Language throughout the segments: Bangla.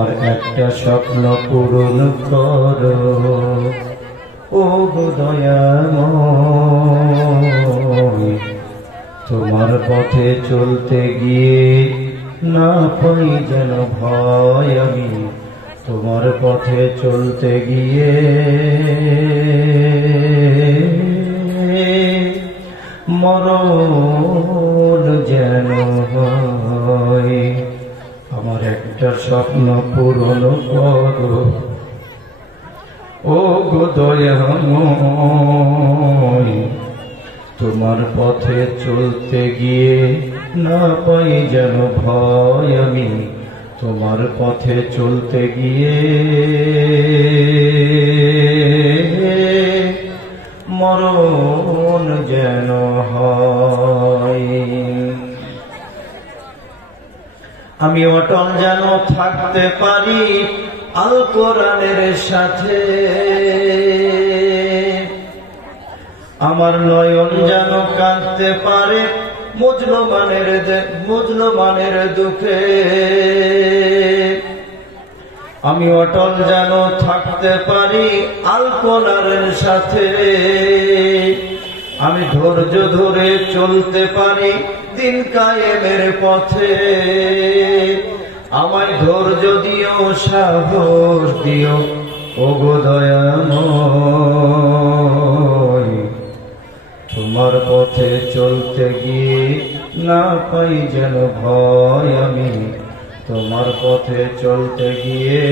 আর একটা স্বপ্ন পূরণ করো ও গো দয়াময়, তোমার পথে চলতে গিয়ে না পাই যেন ভয়। আমি তোমার পথে চলতে গিয়ে মরণ যেন হয়। আমার একটা স্বপ্ন পূরণ করো ও গো দয়াময়, তোমার পথে চলতে গিয়ে না পাই যেন ভয়। আমি তোমার পথে চলতে গিয়ে মরণ যেন হয়। আমি অটল যেন থাকতে পারি আল কোরআনের সাথে, আমার নয়ন যেন কাঁদতে পারে মুজলমানের দুঃখে। আমি অটল যেন থাকতে পারি আল কোরআনের সাথে, আমি ধৈর্য ধরে চলতে পারি দিন কায়েমের পথে। আমায় ধৈর্য দিও, সাহস দিও ও গো দয়াময়, তোমার পথে চলতে গিয়ে না পাই যেন ভয়। আমি তোমার পথে চলতে গিয়ে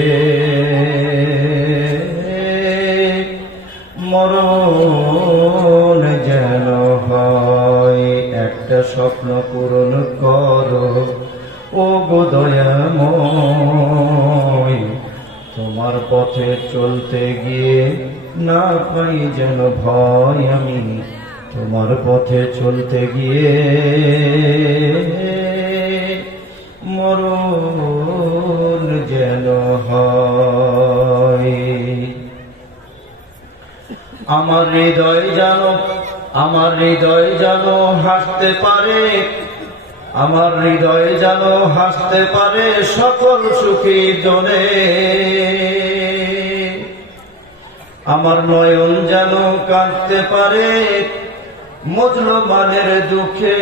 মরণ যেন হয়। একটা স্বপ্ন পূরণ করো ও গো দয়াময়, তোমার পথে চলতে গিয়ে না পাই যেন ভয়। আমি তোমার পথে চলতে গিয়ে মরণ যেন হয়। আমার হৃদয় যেন হাসতে পারে, আমার হৃদয় যেন হাসতে পারে সকল সুখী জনে। আমার নয়ন যেন কাঁদতে পারে মুজলমানের দুঃখে।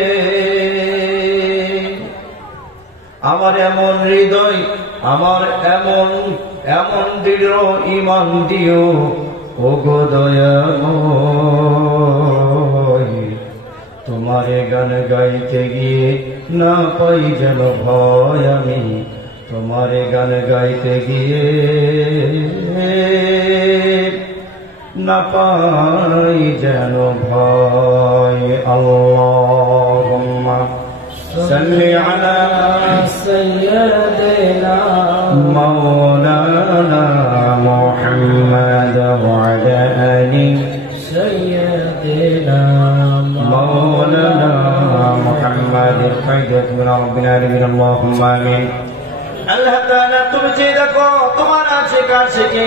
আমার এমন হৃদয়, আমার এমন দৃঢ় ঈমান দিও ও গো দয়াময়, তোমারে গান গাইতে গিয়ে না পাই যেন ভয়। আমি তোমারে গান গাইতে গিয়ে না পাই যেন ভয়। আল্লাহুম্মা সাল্লি আলা সাইয়্যিদিনা মাওলানা মুহাম্মাদ ওয়া আলা আলি সাইয়্যিদিনা মাওলানা মুহাম্মাদ ফায়দাত মিন রাব্বিল আলামিন। আল্লাহুম্মা আমিন। আল্লাহ তাআলা তুমি যে দেখো তোমার আছে কাছে কে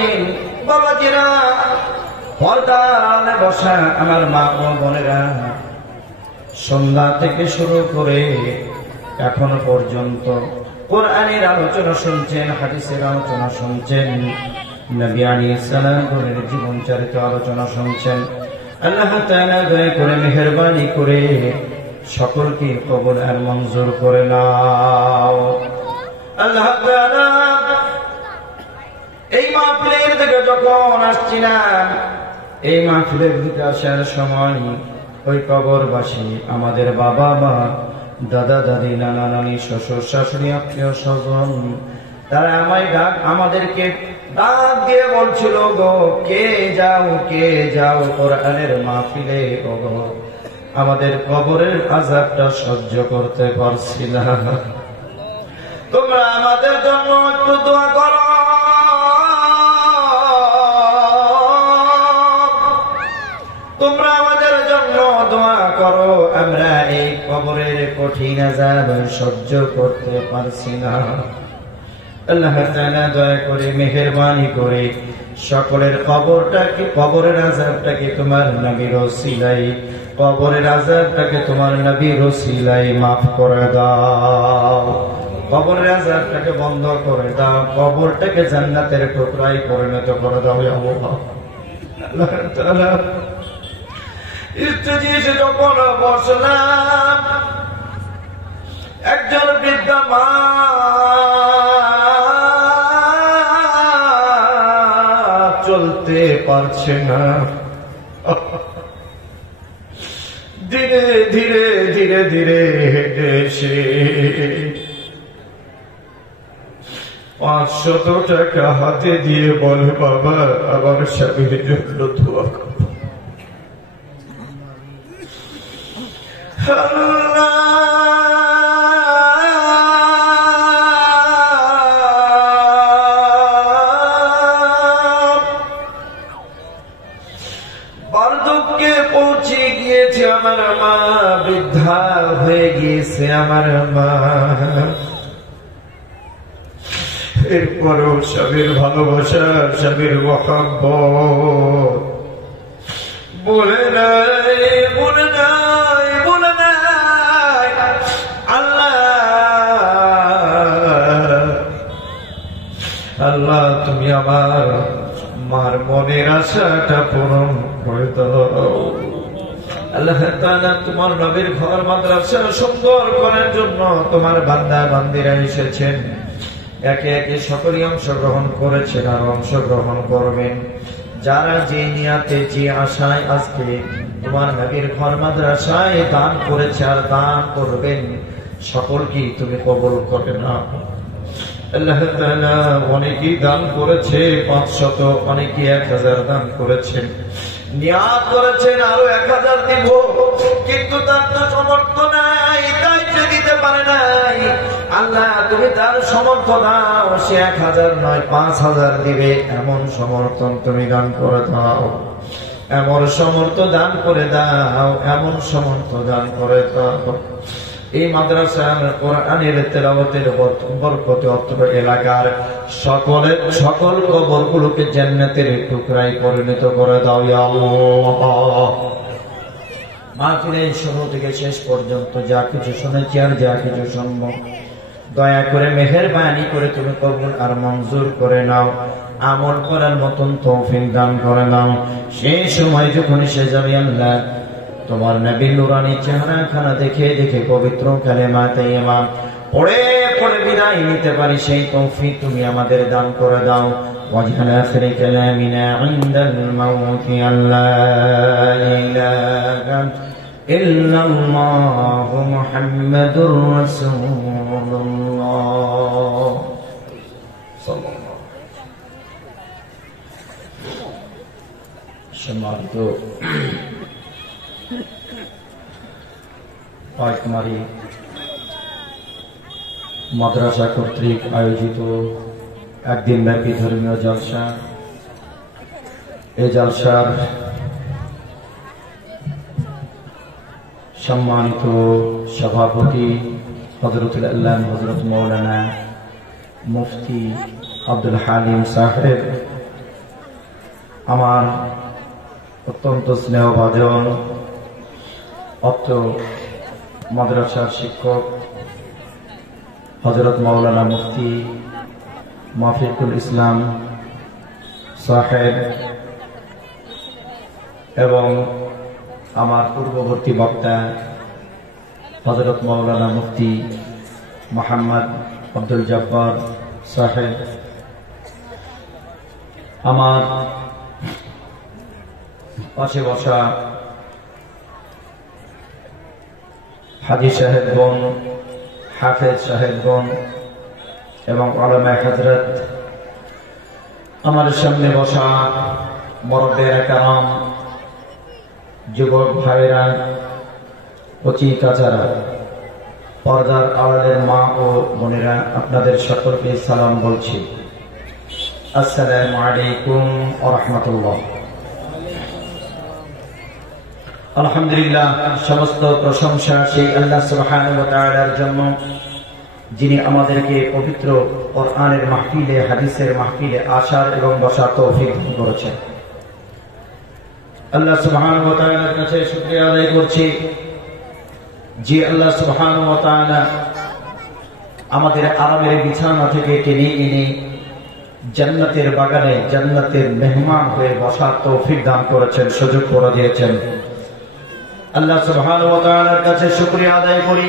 বাবা কিরা পর্দায় বসা আমার মা ও বোনেরা, সন্ধ্যা থেকে শুরু করে এখনো পর্যন্ত কোরআনের আলোচনা শুনছেন, হাদিসের আলোচনা শুনছেন, নবী আলাইহিস সালামের জীবন চরিত্র আলোচনা শুনছেন। আল্লাহ তাআলা দয়া করে মেহেরবানি করে সকলকে কবুল আর মঞ্জুর করে নাও। আল্লাহ তাআলা এই মাহফিলের থেকে যখন আসছিলাম, এই মাহফিলের দিকে আসার সময় ওই কবরবাসী আমাদের বাবা মা, দাদা দাদি, নানা নানি, শ্বশুর শাশুড়ি, আত্মীয় স্বজন, তারা আমাদেরকে ডাক দিয়ে বলছিল গো কে যাও কোরআনের মাহফিলে। ও গো আমাদের কবরের আযাবটা সহ্য করতে পারছি না, তোমরা আমাদের জন্য একটু দোয়া করো। তোমরা আমাদের জন্য দোয়া করো, আমরা এই কবরের কঠিন আযাব সহ্য করতে পারছি না। আল্লাহ তাআলা দয়া করে মেহেরবানি করে সকলের কবরের আযাবটাকে তোমার নবীর ওসিলায়, কবরের আযাবটাকে তোমার নবীর ওসিলায় মাফ করে দাও। কবরের আযাবটাকে বন্ধ করে দাও, কবরটাকে জান্নাতের টুকরায় পরিণত করে দাও ইয়া আল্লাহ। আল্লাহ তাআলা স্টেজে এসে যখন বসলাম, একজন বৃদ্ধা মা চলতে পারছে না, ধীরে ধীরে ধীরে ধীরে হেঁটে এসে 500 টাকা হাতে দিয়ে বলে, বাবা আমার স্বামীর জন্য দোয়া করো। বার্ধক্যে পৌঁছে গিয়েছে আমার মা, বৃদ্ধা হয়ে গিয়েছে আমার মা। এরপরও স্বামীর ভালোবাসা, স্বামীর মহব্বত বলে নাই, বলে নাই, বলে নাই। আল্লাহ আল্লাহ তুমি আমার মার মনের আশাটা পূরণ করে দাও। আল্লাহ তাআলা তোমার নবীর ঘর মাদ্রাসা সুন্দর করার জন্য তোমার বান্দা বান্দিরা এসেছেন, একে একে সকলেই অংশগ্রহণ করেছেন আর অংশগ্রহণ করবেন। যারা যে নিয়াতে যে আশায় আজকে তোমার নবীর ঘর মাদ্রাসায় দান করেছে আর দান করবেন, সকলকেই তুমি কবুল করে নাও। আল্লাহ তাআলা অনেকেই দান করেছে 500, অনেকেই 1000 দান করেছেন, নিয়াত করেছেন আরো 1000 দিব, কিন্তু তার তো সমর্থ নাই, তাই সে দিতে পারে নাই। আল্লাহ তুমি তার সমর্থ দাও, সে 1000 নয় 5000 দিবে, এমন সমর্থন তুমি দান করে দাও, এমন সমর্থ দান করে দাও, এমন সমর্থ দান করে দাও। এই মাদ্রাসার কোরআনের তেলাওয়াতের বরকতে অত্র এলাকার সকল কবরগুলোকে জান্নাতের টুকরায় পরিণত করে দাও ইয়া আল্লাহ। মাহফিলের শুরু থেকে শেষ পর্যন্ত যা কিছু শুনেছি আর যা কিছু শুনবো, দয়া করে মেহেরবানি করে তুমি কবুল আর মঞ্জুর করে নাও, আমল করার মতন তৌফিক দান করে নাও। সেই সময় যখন সে যাবে আল্লাহ, তোমার নবীর নুরানি চেহারা খানা দেখে দেখে পবিত্র কালেমা তাইয়্যিবা পড়ে পড়ে বিদায় নিতে পারি, সেই তৌফিক তুমি আমাদের দান করে দাও। ওয়াজআল আখির কালামিনা ইনদাল মাউতি আল্লা ইলাহা ইল্লাল্লাহু মুহাম্মাদুর রাসূলুল্লাহ সাল্লাল্লাহু সম্মানিত পাইকমারি মাদ্রাসা কর্তৃক আয়োজিত একদিন ব্যাপী ধর্মীয় জলসা, এই জলসার সম্মানিত সভাপতি হযরতুল আল্লামা হযরত মাওলানা মুফতি আব্দুল হালিম সাহেব, আমার অত্যন্ত স্নেহভাজন অত্র মাদ্রাসার শিক্ষক হযরত মাওলানা মুফতি মাফিকুল ইসলাম সাহেব এবং আমার পূর্ববর্তী বক্তা হযরত মাওলানা মুফতি মোহাম্মদ আব্দুল জব্বার সাহেব, আমার পাশে বসা হাজী সাহেবগণ, হাফেজ সাহেবগণ এবং উলামায়ে হযরত, আমার সামনে বসা মুরব্বিয়ে কেরাম, যুবক ভাইরা, কচি কাচারা, পর্দার আড়ালের মা ও বোনেরা, আপনাদের সকলকে সালাম বলছি। আসসালামু আলাইকুম ওয়া রাহমাতুল্লাহ। আলহামদুলিল্লাহ, সমস্ত প্রশংসা সেই আল্লাহ সুবহানাহু ওয়া তাআলার জন্য, যিনি আমাদেরকে পবিত্র কোরআনের মাহফিলে, হাদিসের মাহফিলে আসার এবং বসার তৌফিক দান করেছেন। আল্লাহ সুবহানাহু ওয়া তাআলার কাছে শুকরিয়া আদায় করছি যে আল্লাহ সুবহানাহু ওয়া তাআলা আমাদের আরামের বিছানা থেকে টেনে এনে জান্নাতের বাগানে জান্নাতের মেহমান হয়ে বসার তৌফিক দান করেছেন, সুযোগ করে দিয়েছেন। আল্লাহ সুবহানাহু ওয়া তাআলার কাছে শুকরিয়া আদায় করি,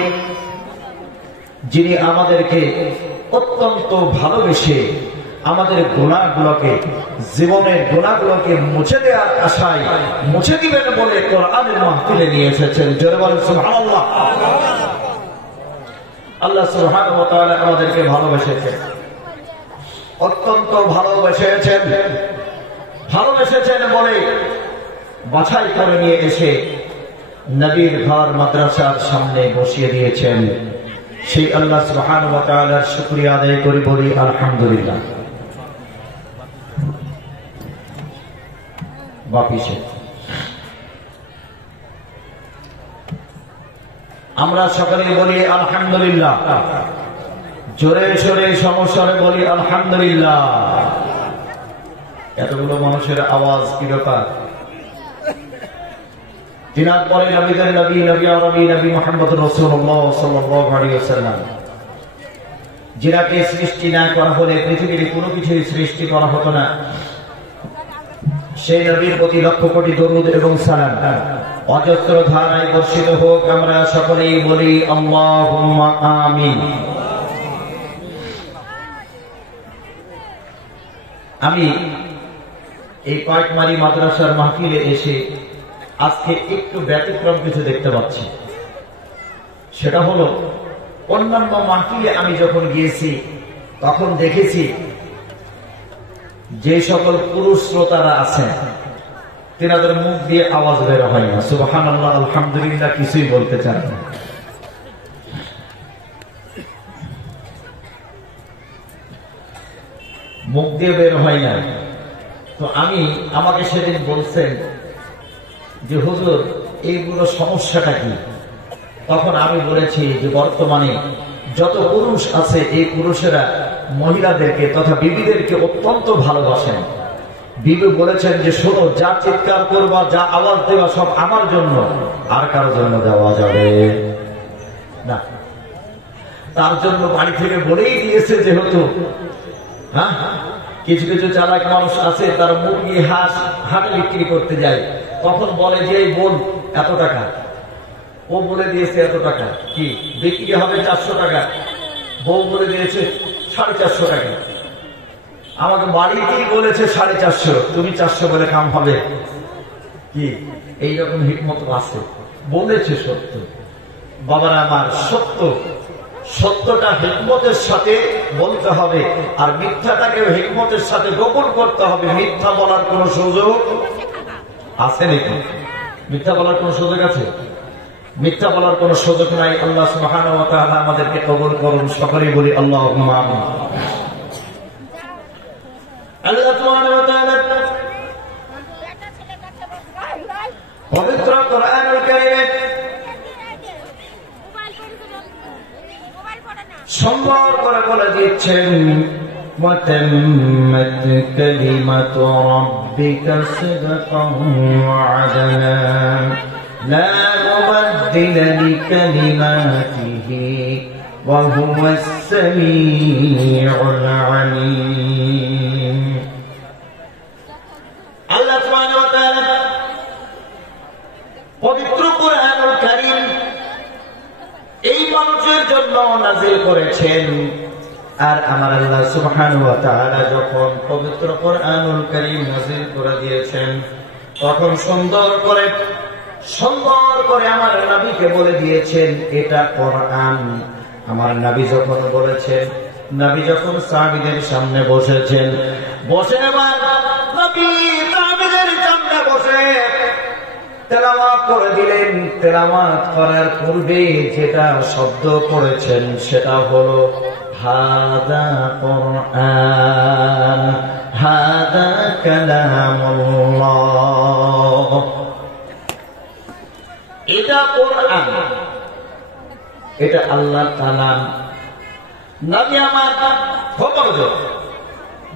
যিনি আমাদেরকে অত্যন্ত ভালোবেসে আমাদের গুনাহগুলোকে, জীবনের গুনাহগুলোকে মুছে দেওয়ার আশায় মুছে দিবেন বলে কোরআনের মাহফিলে নিয়ে এসেছেন। জোরে বলেন সুবহানাল্লাহ। আল্লাহ সুবহানাহু ওয়া তাআলা আমাদেরকে ভালোবেসেছেন, অত্যন্ত ভালোবেসেছেন বলে বাছাই করে নিয়ে এসে নবীর ঘর মাদ্রাসার সামনে বসিয়ে দিয়েছেন। সেই আল্লাহ সুবহানাহু ওয়া তাআলার শুকরিয়া আদায় করি, বলি আলহামদুলিল্লাহ। বাপিসে আমরা সকলে বলি আলহামদুলিল্লাহ, জোরে সোরে সমস্যারে বলি আলহামদুলিল্লাহ। এতগুলো মানুষের আওয়াজ কি ব্যাপার? তিনার পরে নবীদের নবী, নবী আরবি, নবী মুহাম্মদ রাসূলুল্লাহ সাল্লাল্লাহু আলাইহি ওয়াসাল্লাম, যিনাকে সৃষ্টি না করা হলে পৃথিবীর কোনো কিছুই সৃষ্টি করা হতো না, সেই নবীর প্রতি লক্ষ কোটি দরুদ এবং সালাম অজস্র ধারায় বর্ষিত হোক। আমরা সকলেই বলি আল্লাহুম্মা আমিন। আমি এই কয়েকমারি মাদ্রাসার মাহফিলে এসে আজকে একটু ব্যতিক্রম কিছু দেখতে পাচ্ছি। সেটা হলো, অন্যান্য মাহফিলে আমি যখন গিয়েছি তখন দেখেছি যে সকল পুরুষ শ্রোতারা আছেন তেনাদের মুখ দিয়ে আওয়াজ বের হয় না, সুবহানাল্লাহ আলহামদুলিল্লাহ কিছুই বলতে চান না। মুখ দিয়ে বের হয় না। তো আমাকে সেদিন বলছেন যে হুজুর এইগুলো সমস্যাটা কি? তখন আমি বলেছি যে বর্তমানে যত পুরুষ আছে এই পুরুষেরা মহিলাদেরকে তথা বিবিদেরকে অত্যন্ত ভালোবাসেন। বিবি বলেছেন যে শোনো, যা চিৎকার করবা, যা আওয়াজ দেওয়া সব আমার জন্য, আর কারো জন্য দেওয়া যাবে না। তার জন্য বাড়ি থেকে বলেই দিয়েছে, যেহেতু কিছু কিছু চালাক মানুষ আছে তারা মুরগি হাঁস হাটে বিক্রি করতে যায়, তখন বলে যে এই বোন এত টাকা, ও বলে দিয়েছে এত টাকা, কি বিক্রি হবে 400 টাকা, বউ বলে দিয়েছে 450 টাকা। আমাকে বাড়িতেই বলেছে 450, তুমি 400 বলে কাম হবে কি? এইরকম হিকমত আছে, বলেছে সত্য। বাবারা আমার, সত্যটা হিকমতের সাথে বলতে হবে, আর মিথ্যাটাকে হিকমতের সাথে গোপন করতে হবে। মিথ্যা বলার কোন সুযোগ আছে নাকি? মিথ্যা বলার কোন সুযোগ আছে? মিথ্যা বলার কোন সুযোগ নাই। আল্লাহ সুবহানাহু ওয়া তাআলা আমাদেরকে কবুল করুন, সকলেই বলি আল্লাহুম্মা আমিন। আল্লাহ সুবহানাহু ওয়া তাআলা পবিত্র কোরআনুল কারীমে সুন্দর করে বলে দিচ্ছেন, وَتَمَّتْ كَلِمَةُ رَبِّكَ صِدْقًا وَعَدْلًا لَا مُبَدِّلَ لِكَلِمَاتِهِ وَهُوَ السَّمِيعُ الْعَلِيمُ। আল্লাহ সুবহানাহু ওয়া তাআলা পবিত্র কোরআনুল কারীম এই মানুষের জন্য নাযিল করেছেন। আর আমার আল্লাহ সুবহানাহু ওয়া তাআলা যখন পবিত্র কোরআনুল কারীম নাযিল করে দিয়েছেন, তখন সুন্দর করে আমার নবীকে বলে দিয়েছেন এটা কোরআন। আমার নবী যখন বলেছেন, নবী যখন সাহাবীদের সামনে বসেছেন, বসে আমার নবী সাহাবীদের সামনে বসে তেলাওয়াত করে দিলেন। তেলাওয়াত করার পূর্বে যেটা শব্দ করেছেন সেটা হলো হাদা কোরআন, হাদা কালামুল্লাহ। এটা কোরআন, এটা আল্লাহর কালাম। নবী আমার খবর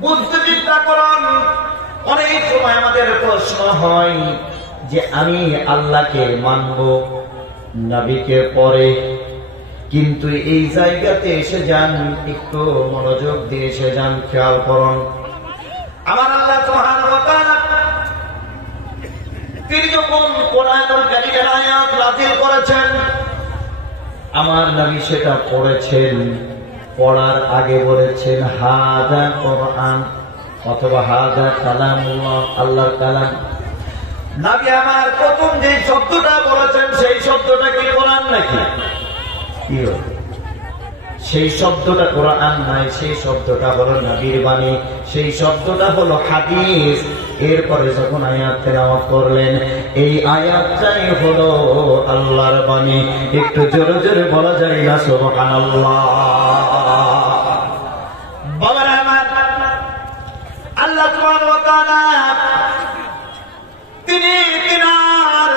বুঝতে চিন্তা করুন। অনেক সময় আমাদের প্রশ্ন হয় যে আমি আল্লাহকে মানব, নবীকে পরে, কিন্তু এই জায়গাতে এসে যান, একটু মনোযোগ দিয়ে এসে যান, খেয়াল করুন। আমার আল্লাহ সুবহানাহু ওয়া তাআলা তিনি যখন কোরআনুল কারীমের আয়াত নাযিল করেছেন, আমার নবী সেটা পড়েছেন, পড়ার আগে বলেছেন হাযা কোরআন অথবা হাযা কালামুল্লাহ, আল্লাহর কালাম। নবী আমার প্রথম যে শব্দটা বলেছেন সেই শব্দটা কি কোরআন নাকি? সেই শব্দটা কোরআন নাই, সেই শব্দটা হলো নবীর বাণী, সেই শব্দটা হলো হাদিস। এরপরে যখন আয়াত তেলাওয়াত করলেন, এই আয়াতটাই হলো আল্লাহর বাণী। একটু জোরে জোরে বলা যায় না সুবহানাল্লাহ? বাবারা আমার, আল্লাহ সুবহানাহু ওয়া তাআলা তিনি তিনার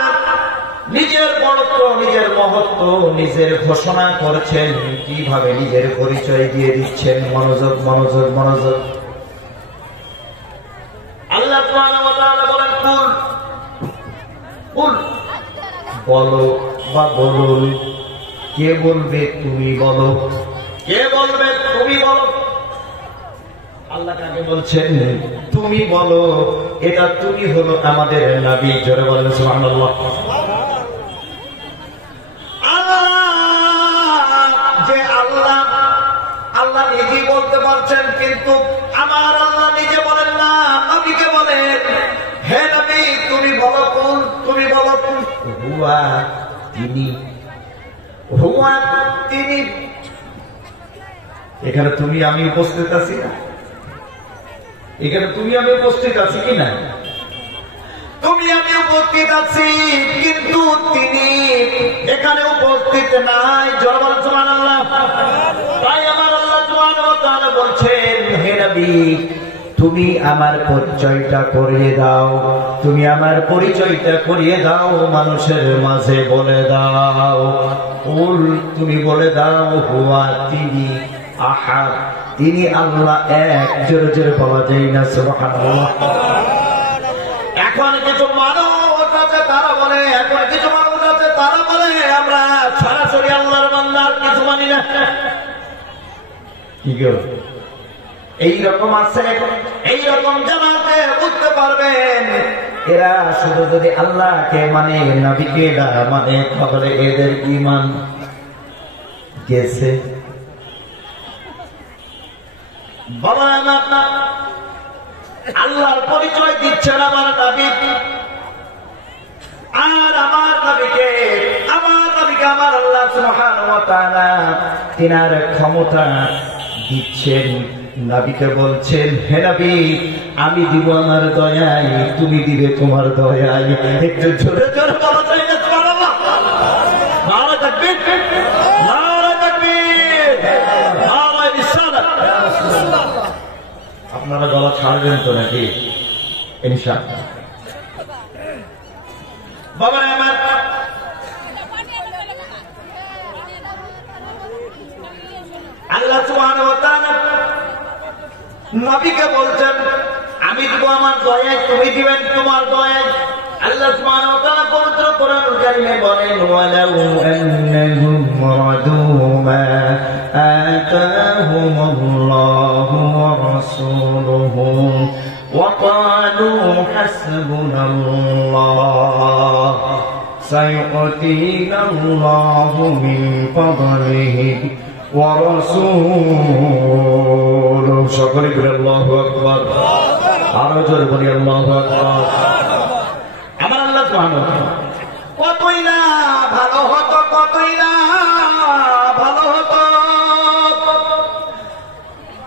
নিজের বড়ত্ব, নিজের মহত্ব, নিজের ঘোষণা করছেন, কিভাবে নিজের পরিচয় দিয়ে দিচ্ছেন। মনোযোগ মনোযোগ মনোযোগ। আল্লাহ সুবহানাহু ওয়া তাআলা বলেন কুল, কুল বলো বা বলুন। কে বলবে? তুমি বলো। কে বলবে? তুমি বলো। আল্লাহ কাকে বলছেন? তুমি বলো। এটা তুমি হলো আমাদের নবী। জোরে বলেন সুবহানাল্লাহ। আল্লাহ নিজে বলতে পারছেন, কিন্তু আমার আল্লাহ নিজে বলেন না, নবীকে বলেন হে নবী তুমি বলো কুল, তুমি বলো কুল। হুয়া তিনি, হুয়া তিনি। এখানে তুমি আমি উপস্থিত আছি না? এখানে তুমি আমি উপস্থিত আছি কি না? তুমি আমি উপস্থিত আছি, কিন্তু তিনি এখানে উপস্থিত নাই। জোরে বলেন সুবহানাল্লাহ। তাই আমার আল্লাহ সুবহানাহু ওয়া তাআলা বলছেন হে নবী তুমি আমার পরিচয়টা করিয়ে দাও, তুমি আমার পরিচয়টা করিয়ে দাও, মানুষের মাঝে বলে দাও। কুল তুমি বলে দাও হুয়া তিনি আহাদ, তিনি আল্লাহ এক। জোরে জোরে বলা যায় না সুবহানাল্লাহ? এখন কিছু মানুষ আছে তারা বলে, এখন কিছু মানুষ আছে তারা বলে আমরা সরাসরি আল্লাহর বান্দা, কিছু মানি না। কি গো এইরকম আছে, এইরকম জানাতে বুঝতে পারবেন এরা শুধু যদি আল্লাহকে মানে নবীকে না মানে, তাহলে এদের ঈমান গেছে। বাবা আল্লাহর পরিচয় দিচ্ছেন আমার নবী, আর আমার নবীকে আমার আল্লাহ সুবহানাহু ওয়া তাআলা তিনার ক্ষমতা দিচ্ছেন। নবীকে বলছেন হে নবী আমি দিব আমার দয়ায়, তুমি দিবে তোমার দয়ায়। একটু জোরে জোরে বলা যায় না সুবহানাল্লাহ? নারে তাকবীর, নারে তাকবীর, নারে রিসালাত। আপনারা গলা ছাড়বেন তো নাকি? ইনশাআল্লাহ। বাবা আমার আল্লাহ সুবহানাহু ওয়া তাআলা নবীকে বলছেন আমি দিব আমার দয়ায়, তুমি দিবেন তোমার দয়ায়। আল্লাহ সুবহানাহু ওয়া তাআলা পবিত্র কোরআনুল কারীমে বলেন ওয়ালাউ আন্নাহুম রাদু মা আতাহুমুল্লাহু ওয়া রাসূলুহু ওয়া ক্বালু হাসবুনাল্লাহ সায়ু'তিনাল্লাহু মিন ফাদলিহি ওয়া রাসূলুহু। সকলে বলি আল্লাহু আকবার। আরো জোরে বলি আল্লাহু আকবার। আমার আল্লাহ সুবহানাহু ওয়া তাআলা কতই না ভালো হতো, কতই না ভালো হতো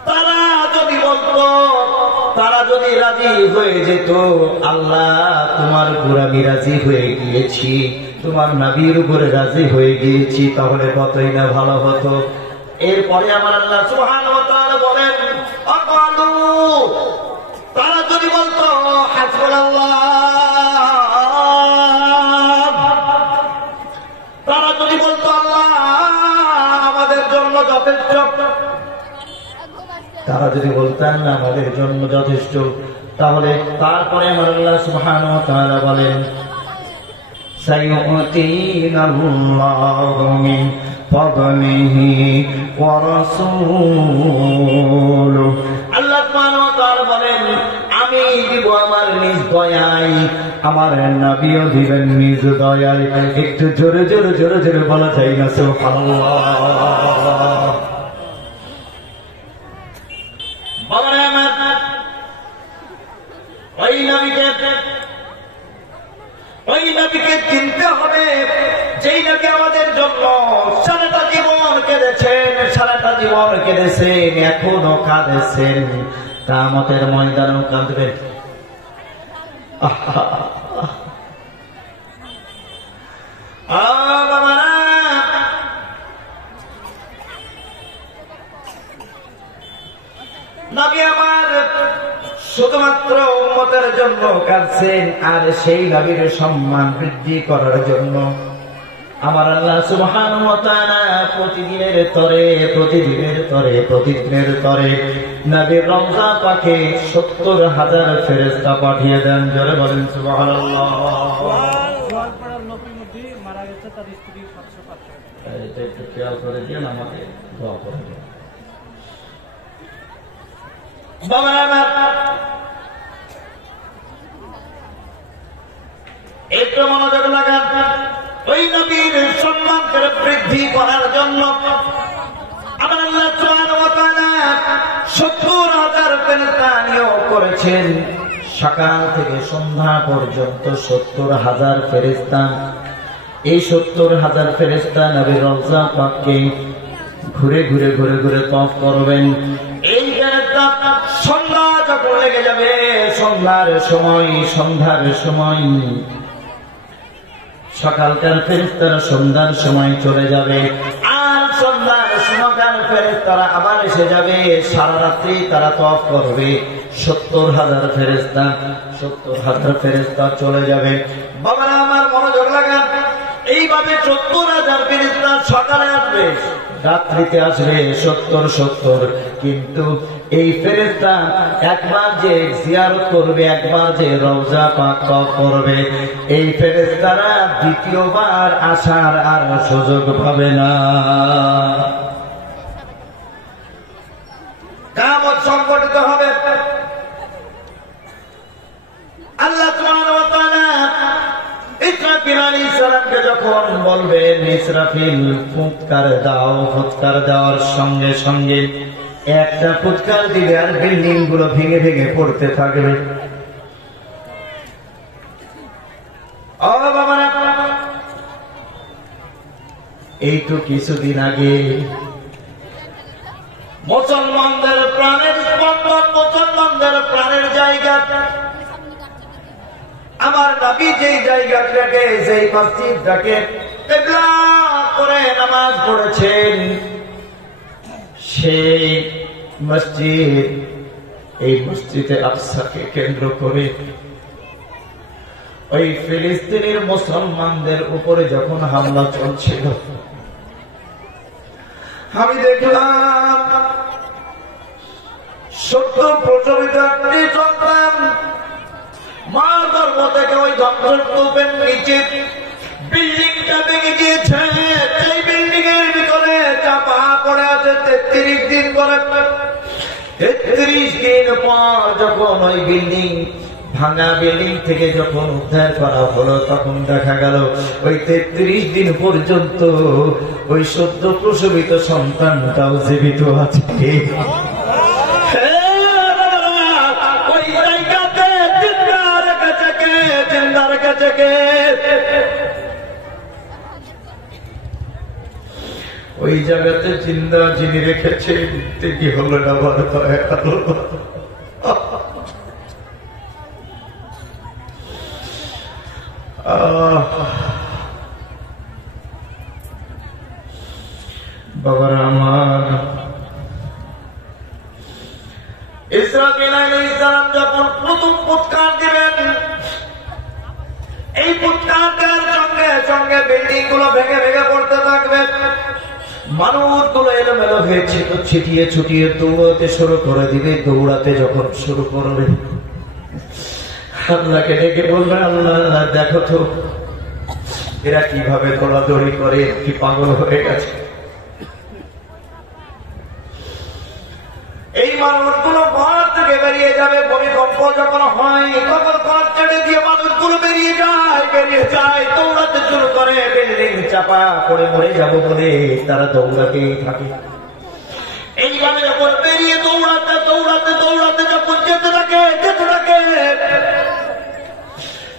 তারা যদি বলতো, তারা যদি রাজি হয়ে যেত আল্লাহ তোমার উপর আমি রাজি হয়ে গিয়েছি, তোমার নবীর উপরে রাজি হয়ে গিয়েছি, তাহলে কতই না ভালো হতো। এরপরে আমার আল্লাহ সুবহানাহু ওয়া তাআলা বলেন আকালু, তারা যদি বলতো হাসবুনাল্লাহ, তারা যদি বলতো আল্লাহ আমাদের জন্য যথেষ্ট, তারা যদি বলতেন না আমাদের জন্য যথেষ্ট, তাহলে তারপরে আমার আল্লাহ সুবহানাহু ওয়া তাআলা বলেন সাইয়ুতিনাল্লাহু মিন فضله ورسوله আল্লাহ সুবহানাহু ওয়া তাআলা বলেন আমি দিব আমার নিজ দয়ায় আমার নবীও দিবেন নিজ দয়ায় একটু জোরে জোরে জোরে জোরে বলা যায় না সুবহানাল্লাহ বাবারে আমার ওই নবীকে চিনতে হবে যেই নবী আমাদের জন্য সারাটা জীবন কেঁদেছেন সারাটা জীবন কেঁদেছেন এখনো কাঁদেছেন কিয়ামতের ময়দানেও কাঁদবেন নবী আমার শুধুমাত্র উম্মতের জন্য কাঁদছেন আর সেই নবীর সম্মান বৃদ্ধি করার জন্য আমার আল্লাহ সুবহানাহু ওয়া তাআলা প্রতিদিনের তরে নবীর রওজা পাকে ৭০,০০০ ফেরেশতা পাঠিয়ে দেন জোরে বলেন সুবহানাল্লাহ মারা গেছে তার স্ত্রী ৭০৫ এটা একটু খেয়াল করে দিন আমাকে দোয়া করবেন একটু মনোযোগ লাগান ওই নবীর সম্মানকে বৃদ্ধি করার জন্য আমার আল্লাহ সুবহানাহু ওয়া তাআলা ৭০,০০০ ফেরেশতা নিয়োগ করেছেন সকাল থেকে সন্ধ্যা পর্যন্ত ৭০,০০০ ফেরেশতা এই ৭০,০০০ ফেরেশতা নবীর রওজা পাককে ঘুরে ঘুরে ঘুরে ঘুরে তওয়াফ করবেন এই ফেরেশতা সন্ধ্যা যখন লেগে যাবে সন্ধ্যার সময় সকালকার ফেরেশতারা সন্ধ্যার সময় চলে যাবে আর সন্ধ্যার সময়কার ফেরেশতারা আবার এসে যাবে সারা রাত্রি তারা তওয়াফ করবে ৭০,০০০ ফেরেশতা চলে যাবে বাবারা আমার মনোযোগ লাগান এইভাবে ৭০,০০০ ফেরেশতা সকালে আসবে রাত্রিতে আসবে ৭০ কিন্তু এই ফেরেশতা একবার যে জিয়ারত করবে একবার যে রওজা পাক করবে এই ফেরেশতারা দ্বিতীয়বার আসার আর সুযোগ পাবে না কিয়ামত সংঘটিত হবে আল্লাহ সুবহানাহু ওয়া তাআলা ইসরাফিল আলাইহিস সালামকে যখন বলবেন ইসরাফিল ফুৎকার দেওয়ার সঙ্গে সঙ্গে একটা ফুৎকার দিবে আর বিল্ডিং গুলো ভেঙে ভেঙে পড়তে থাকবে এই তো কিছুদিন আগে মুসলমানদের প্রাণের স্পন্দন মুসলমানদের প্রাণের জায়গা আমার নবী যেই জায়গাটাকে যেই মসজিদটাকে কিবলা করে নামাজ পড়েছেন সেই মসজিদ এই মসজিদে আকসাকে কেন্দ্র করে ওই ফিলিস্তিনের মুসলমানদের উপরে যখন হামলা চলছিল আমি দেখলাম সত্য প্রচলিত একটি সন্তান মা গর্ভ থেকে ওই ধ্বংসস্তূপের নিচে বিল্ডিংটা ভেঙে গিয়েছে সেই বিল্ডিং এর ভিতরে চাপা পড়ে আছে ৩৩ দিন করে ৩৩ দিন পর যখন ওই ভাঙা বিল্ডিং থেকে যখন উদ্ধার করা হলো তখন দেখা গেল ওই ৩৩ দিন পর্যন্ত ওই সদ্য প্রসবিত সন্তানটাও জীবিত আছে ওই জায়গাতে জিন্দা যিনি রেখেছে তিনি হলেন আমার বাবার আমার ইসরাফিল আলাইহিস সালাম যখন প্রথম ফুৎকার দিবেন এই ফুৎকারের সঙ্গে সঙ্গে বিল্ডিং গুলো ভেঙে ভেঙে পড়তে থাকবে মানুষগুলো এলোমেলো হয়ে ছিটিয়ে ছুটিয়ে দৌড়াতে শুরু করে দিবে দৌড়াতে যখন শুরু করবে আল্লাহকে ডেকে বলবে আল্লাহ দেখো তো এরা কিভাবে দৌড়াদৌড়ি করে কি পাগল হয়ে গেছে মানুষগুলো ঘর থেকে বেরিয়ে যাবে। ভূমিকম্প যখন হয় তখন ঘর ছেড়ে দিয়ে মানুষগুলো বেরিয়ে যায়, দৌড়াতে শুরু করে। বিল্ডিং চাপা পড়ে মরে যাবো বলে তারা দৌড়াতেই থাকে। এইভাবে যখন বেরিয়ে দৌড়াতে যখন যেতে থাকে,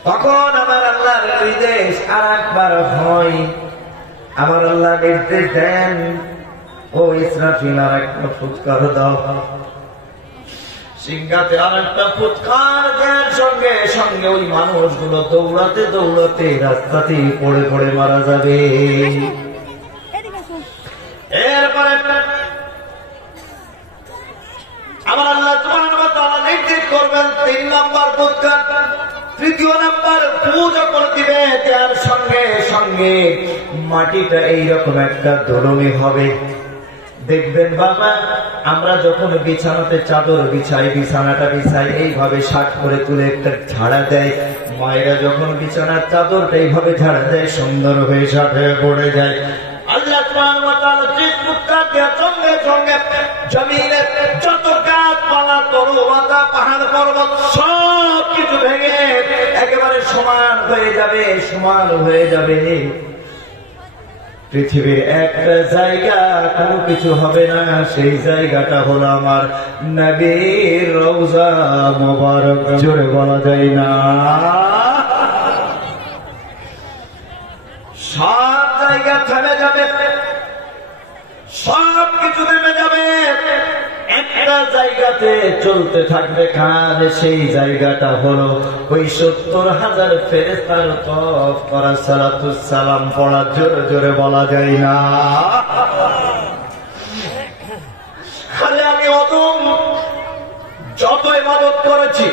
তখন আমার আল্লাহর নির্দেশ আর একবার হয়। আমার আল্লাহ নির্দেশ দেন, ও ইসরাফিল আর একটা ফুৎকার দাও। সিংহাতে আর একটা ফুৎকার দেওয়ার সঙ্গে সঙ্গে ওই মানুষগুলো দৌড়াতে রাস্তাতে পড়ে মারা যাবে। এরপরে আমার আল্লাহ সুবহানাহু ওয়া তাআলা নির্দেশ করবেন 3 নম্বর ফুৎকার। তৃতীয় নাম্বার ফু যখন দিবে তার সঙ্গে সঙ্গে মাটিটা এইরকম একটা দোলমি হবে। দেখবেন বাবা, আমরা যখন বিছানাতে চাদর বিছানাটা বিছাই এইভাবে শাক করে তুলে একটা ঝাড়া দেয়। মায়েরা যখন বিছানার চাদরটা এইভাবে ঝাড়া দেয়, সুন্দর হয়ে শাক হয়ে পড়ে যায়। আল্লাহ সুবহানাহু ওয়া তাআলা ফুৎকার দেওয়ার সঙ্গে সঙ্গে জমিনের যত গাছপালা, তরুলতা, পাহাড় পর্বত সব কিছু ভেঙে একেবারে সমান হয়ে যাবে। পৃথিবীর একটা জায়গা কোনো কিছু হবে না, সেই জায়গাটা হলো আমার নবীর রওজা মোবারক। জোরে বলা যায় না? সব জায়গা থেমে যাবে, সব কিছু থেমে যাবে, একটা জায়গাতে চলতে থাকবে কাজ। সেই জায়গাটা হলো ওই 70,000 ফেরেশতার তওয়াফ করা, সালাতুস সালাম পড়া। জোরে জোরে বলা যায় না? খালি আমি অদম যত ইবাদত করেছি,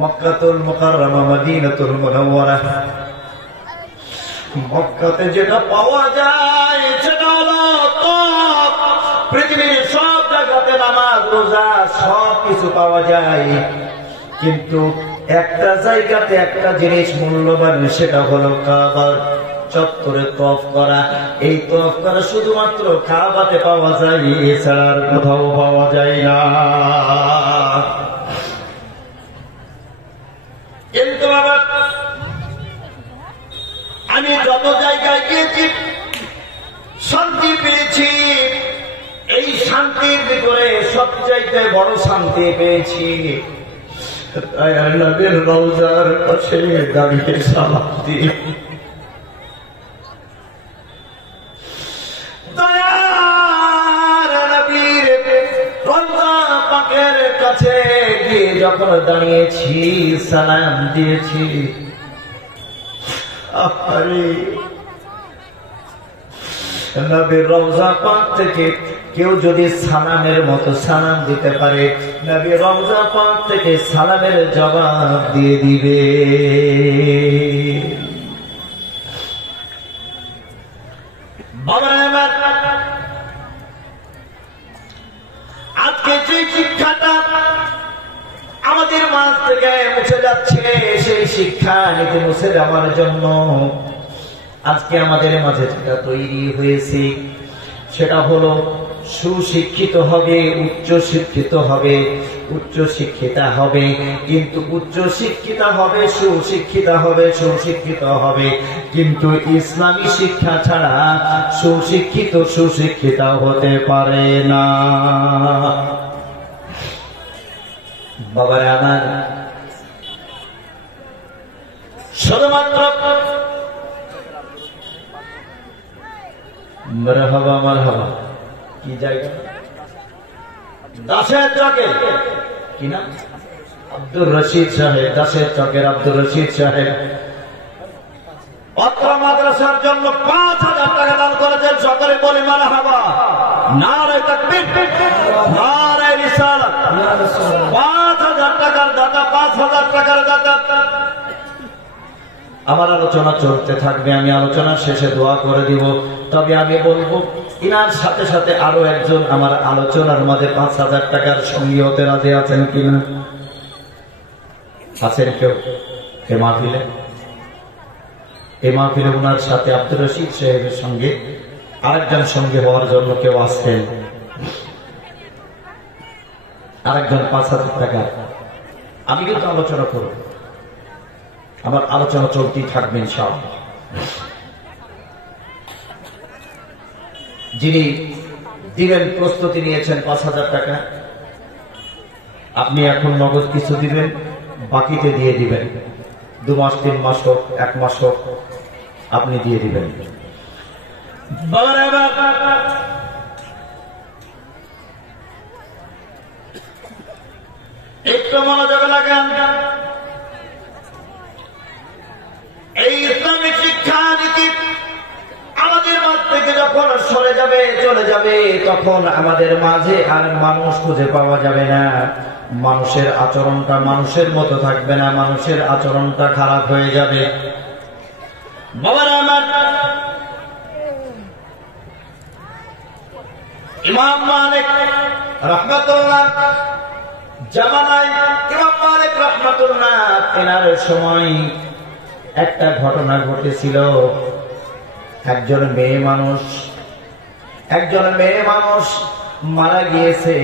মক্কাতুল মুকাররমা, মদিনাতুল মুনাওয়ারা, মক্কাতে যেটা পাওয়া যায় সেটা হলো তওয়াফ। পৃথিবীর সব জায়গাতে নামাজ, রোজা সব কিছু পাওয়া যায়, কিন্তু একটা জায়গাতে একটা জিনিস মূল্যবান, সেটা হলো কাবার চত্বরে তওয়াফ করা। এই তওয়াফ করা শুধুমাত্র কাবাতে পাওয়া যায়, এছাড়া আর কোথাও পাওয়া যায় না। কিন্তু আবার আমি যত জায়গায় গিয়েছি শান্তি পেয়েছি। এই শান্তির ভিতরে সবচাইতে বড় শান্তি পেয়েছি নবীর রওজার পাশে দাঁড়িয়ে সালাম দিয়ে। দয়ার নবীর রওজা পাকের কাছে গিয়ে যখন দাঁড়িয়েছি, সালাম দিয়েছি, নবীর রওজা পাক থেকে কেউ যদি সালামের মতো সালাম দিতে পারে, নবীর রওজা পাক থেকে সালামের জবাব দিয়ে দিবে। আজকে যে শিক্ষাটা আমাদের মাঝ থেকে মুছে যাচ্ছে, সেই শিক্ষা নিতে মুছে যাওয়ার জন্য আজকে আমাদের মাঝে যেটা তৈরি হয়েছে সেটা হলো সুশিক্ষিত হবে, উচ্চ শিক্ষিতা হবে, কিন্তু উচ্চ শিক্ষিতা হবে, সুশিক্ষিত হবে, কিন্তু ইসলামী শিক্ষা ছাড়া সুশিক্ষিতা হতে পারে না। বাবারা আমার, শুধুমাত্র মারহাবা কি জায়গা? দাসের চকে কি না? আব্দুর রশিদ সাহেব, দাসের চকের আব্দুর রশিদ সাহেব অত্র মাদ্রাসার জন্য 5,000 টাকা দান করেছেন। সকলে বলি মারহাবা, নারে তাকবীর, নারে রিসালাত। 5,000 টাকার দাতা, 5,000 টাকার দাতা। আমার আলোচনা চলতে থাকবে, আমি আলোচনার শেষে দোয়া করে দিব। তবে আমি বলবো, ইনার সাথে সাথে আরো একজন আমার আলোচনার মধ্যে 5,000 টাকার সঙ্গী হতে রাজি আছেন কিনা? আছেন কেউ? এই মাহফিলে উনার সাথে আব্দুর রশিদ সাহেবের সঙ্গে আরেকজন সঙ্গে হওয়ার জন্য কেউ আসছেন? আরেকজন 5,000 টাকা। আমি কিন্তু আলোচনা করব, আমার আলোচনা চলতেই থাকবে ইনশাআল্লাহ। যিনি দিবেন প্রস্তুতি নিয়েছেন 5,000 টাকা, আপনি এখন নগদ কিছু দিবেন, বাকিতে দিয়ে দিবেন। 2 মাস 3 মাস হোক, 1 মাস হোক, আপনি দিয়ে দিবেন। একটু মনোযোগ লাগান। এই ইসলামিক শিক্ষানীতি আমাদের মাঝ থেকে যখন সরে যাবে, চলে যাবে, তখন আমাদের মাঝে আর মানুষ খুঁজে পাওয়া যাবে না। মানুষের আচরণটা মানুষের মতো থাকবে না, মানুষের আচরণটা খারাপ হয়ে যাবে। বাবারা আমার, ইমাম মালিক রাহমাতুল্লাহ জামানায়, ইমাম মালিক রাহমাতুল্লাহ এনার সময় একটা ঘটনা ঘটেছিল। একজন মেয়ে মানুষ মারা গিয়েছে।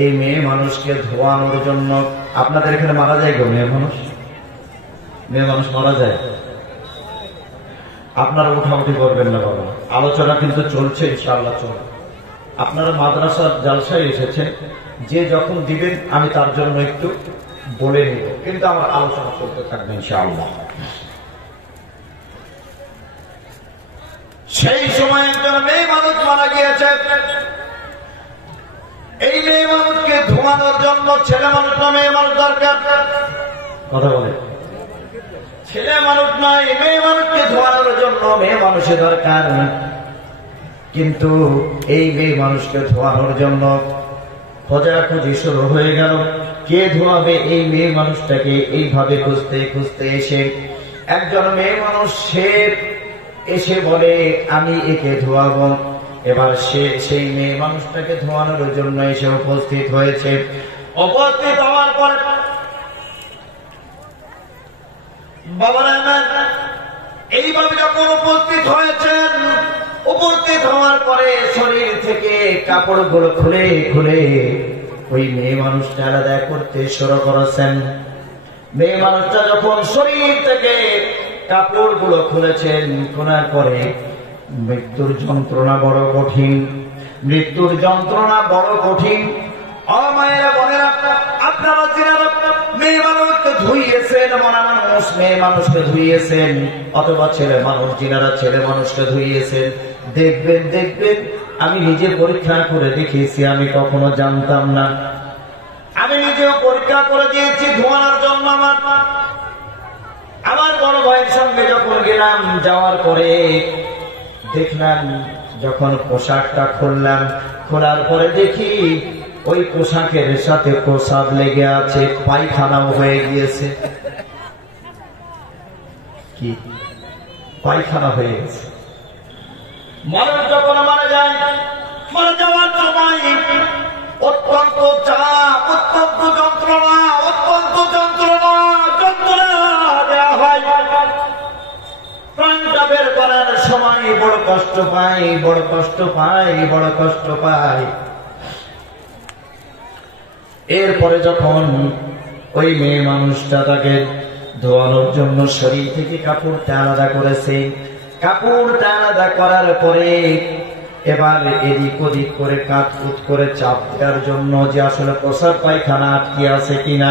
এই মেয়ে মানুষকে ধোয়ানোর জন্য, আপনাদের এখানে মারা যায় গো মেয়ে মানুষ মারা যায়? আপনারা উঠাউঠি করবেন না বাবা, আলোচনা কিন্তু চলছে, ইনশাআল্লাহ চলবে। আপনারা মাদ্রাসার জালসায় এসেছেন, যে যখন দিবেন আমি তার জন্য একটু বলে নিব, কিন্তু আমার আলোচনা চলতে থাকবে ইনশাআল্লাহ। সেই সময় একজন মেয়ে মানুষ মারা গিয়েছে। এই মেয়ে মানুষকে ধোয়ানোর জন্য ছেলে মানুষ না মেয়ে মানুষ দরকার? কথা বলে, ছেলে মানুষ নয়, মেয়ে মানুষকে ধোয়ানোর জন্য মেয়ে মানুষের দরকার। কিন্তু এই মেয়ে মানুষকে ধোয়ানোর জন্য খোঁজাখুঁজি শুরু হয়ে গেল। কে ধোয়াবে এই মেয়ে মানুষটাকে? এইভাবে খুঁজতে খুঁজতে এসে একজন মেয়ে মানুষ সে এসে বলে, আমি একে ধোয়াবো। এবার সে সেই মেয়ে মানুষটাকে ধোয়ানোর জন্য এসে উপস্থিত হয়েছে। উপস্থিত হওয়ার পর বাবারা এইভাবে যখন উপস্থিত হয়েছেন, উপস্থিত হওয়ার পরে শরীর থেকে কাপড়গুলো খুলে খুলে ওই মেয়ে মানুষটা আলাদা করতে শুরু করেছেন। মেয়ে মানুষটা যখন শরীর থেকে কাপড়গুলো খুলেছেন, খোলার পরে মৃত্যুর যন্ত্রণা বড় কঠিন, মৃত্যুর যন্ত্রণা বড় কঠিন। মায়েরা বোনেরা, আপনারা যারা মেয়ে মানুষকে ধুইয়েছেন, মরা মানুষ মেয়ে মানুষকে ধুইয়েছেন, অথবা ছেলে মানুষ যিনারা ছেলে মানুষকে ধুইয়েছেন, দেখবেন আমি নিজে পরীক্ষা করে দেখিয়েছি, আমি কখনো জানতাম না। আমি নিজেও পরীক্ষা করে দিয়েছি ধোয়ানোর জন্য। আমার বড় ভাইয়ের সঙ্গে যখন গেলাম, যাওয়ার পরে দেখলাম, যখন পোশাকটা খুললাম, খোলার পরে দেখি ওই পোশাকের সাথে প্রসাদ লেগে আছে, পায়খানাও হয়ে গিয়েছে। কি পায়খানা হয়ে গেছে? মানুষ যখন মারা যায়, মারা যাওয়ার সময় অত্যন্ত চাপ, অত্যন্ত যন্ত্রণা দেওয়া হয়। প্রাণটা বের করার সময় বড় কষ্ট পাই। এরপরে যখন ওই মেয়ে মানুষটা তাকে ধোয়ানোর জন্য শরীর থেকে কাপড়টা আলাদা করেছে, কাপড়টা আলাদা করার পরে এবার এদিক ওদিক করে কাটকুট করে চাপ দেওয়ার জন্য, যে আসলে প্রসাদ পায়খানা আটকে আছে কিনা,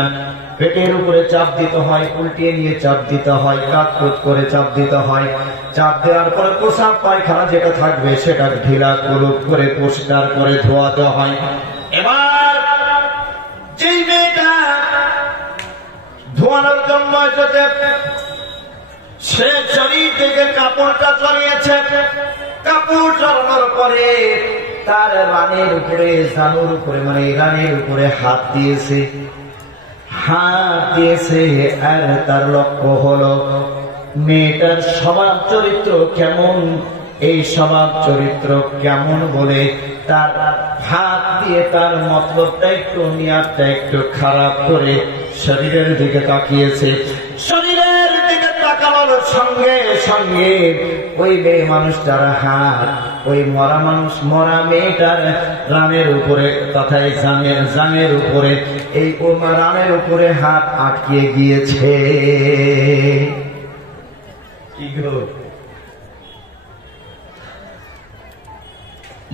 পেটের উপরে চাপ দিতে হয়, উল্টিয়ে নিয়ে চাপ দিতে হয়, কাটকুট করে চাপ দিতে হয়। চাপ দেওয়ার পরে প্রসাদ পায়খানা যেটা থাকবে সেটা ঢিলা কুলুপ করে পরিষ্কার করে ধোয়াতে হয়। এবার যেই মেয়েটা ধোয়ানোর জন্য এসেছে, সে শরীর থেকে কাপড়টা সরিয়েছে। কাপড় সরানোর পরে তার রানের উপরে, জানুর উপরে, মানে রানের উপরে হাত দিয়েছে। আর তার লক্ষ্য হলো মেয়েটার স্বভাব চরিত্র কেমন, এই স্বভাব চরিত্র কেমন বলে তার হাত দিয়ে তার মতলবটা একটু, নিয়াতটা একটু খারাপ করে শরীরের দিকে তাকিয়েছে। শরীরের দিকে তাকানোর সঙ্গে সঙ্গে ওই মেয়ে মানুষটার হাত ওই মরা মানুষ, মরা মেয়েটার রানের উপরে তথা জানের উপরে, এই রানের উপরে হাত আটকে গিয়েছে। কি গো,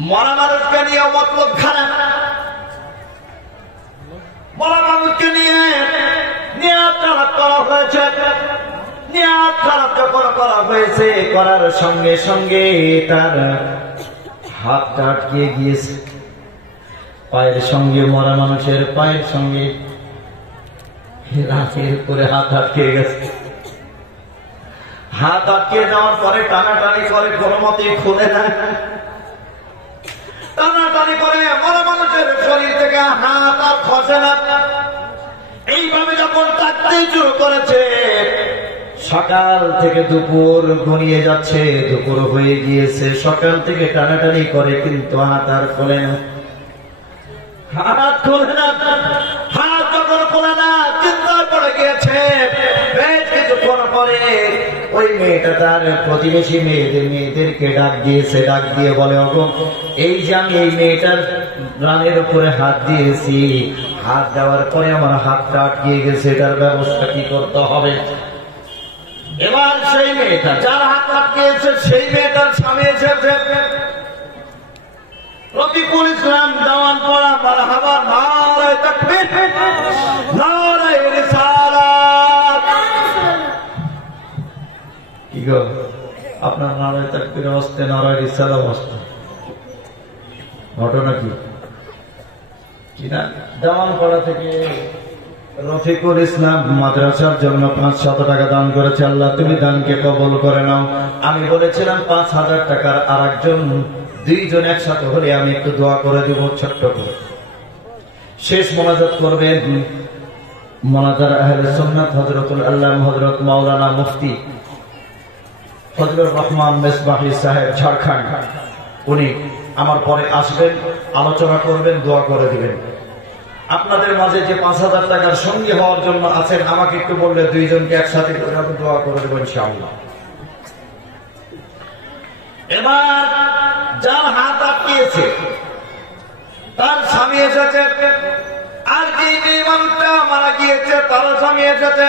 মরা মানুষকে নিয়ে মতলব খারাপ, মরা মানুষকে নিয়ে নিয়াত খারাপ করা হয়েছে। নিয়াত খারাপ যখন করা হয়েছে, করার সঙ্গে সঙ্গে তার হাতটা আটকে গিয়েছে পায়ের সঙ্গে, মরা মানুষের পায়ের সঙ্গে রাতের করে হাত আটকে গেছে। হাত আটকে যাওয়ার পরে টানাটানি করে, কোনো মতে খুলে না, টানাটানি করে মরা মানুষের শরীর থেকে হাত আর খসে না। এইভাবে যখন কাটতে শুরু করেছে, সকাল থেকে দুপুর ঘনিয়ে যাচ্ছে, দুপুর হয়ে গিয়েছে, সকাল থেকে টানাটানি করে কিন্তু হাত আর খোলে না, হাত খোলে না। হাত যখন খোলে না, চিন্তা করে গিয়েছে। বেশ কিছুক্ষণ পরে ওই মেয়েটা তার প্রতিবেশী মেয়েদেরকে ডাক দিয়েছে, ডাক দিয়ে বলে, ওগো, এই যে আমি এই মেয়েটার রানের উপরে হাত দিয়েছি, হাত দেওয়ার পরে আমার হাতটা আটকে গেছে, এটার ব্যবস্থা কি করতে হবে? এবার সেই মেয়েটা যার হাত আটকেছে, সেই মেয়েটার স্বামী এসেছে, রফিকুল ইসলাম দেওয়ান পড়া মারহাবা, নারায়ে তাকবীর, নারায়ে রিসালাত। কি গো, আপনার নারায়ে তাকবীর অবস্থা, নারায়ে রিসালাত অবস্থা, ঘটনা কি? কিনা দেওয়ান পড়া থেকে রফিকুল ইসলাম মাদ্রাসার জন্য 500 টাকা দান করেছে। আল্লাহ তুমি দানকে কবুল করে নাও। আমি বলেছিলাম 5000 টাকার আর একজন, দুইজন একসাথে হলে আমি একটু দোয়া করে দেব ছোট্ট করে। শেষ মোনাজাত করবেন মোনাজার আহলে সুন্নাত হযরতুল আল্লাহ হযরত মাওলানা মুফতি ফজলুর রহমান মেসবাহি সাহেব ঝাড়খণ্ড। উনি আমার পরে আসবেন, আলোচনা করবেন, দোয়া করে দিবেন। আপনাদের মাঝে যে 5000 টাকার সঙ্গী হওয়ার জন্য আছেন, আমাকে একটু বললে দুইজনকে একসাথে করে দোয়া করে দেবো ইনশাআল্লাহ। এবার যার হাত আটকিয়েছে তার স্বামী এসেছে, আর যে মেয়ে মানুষটা মারা গিয়েছে তার স্বামী এসেছে।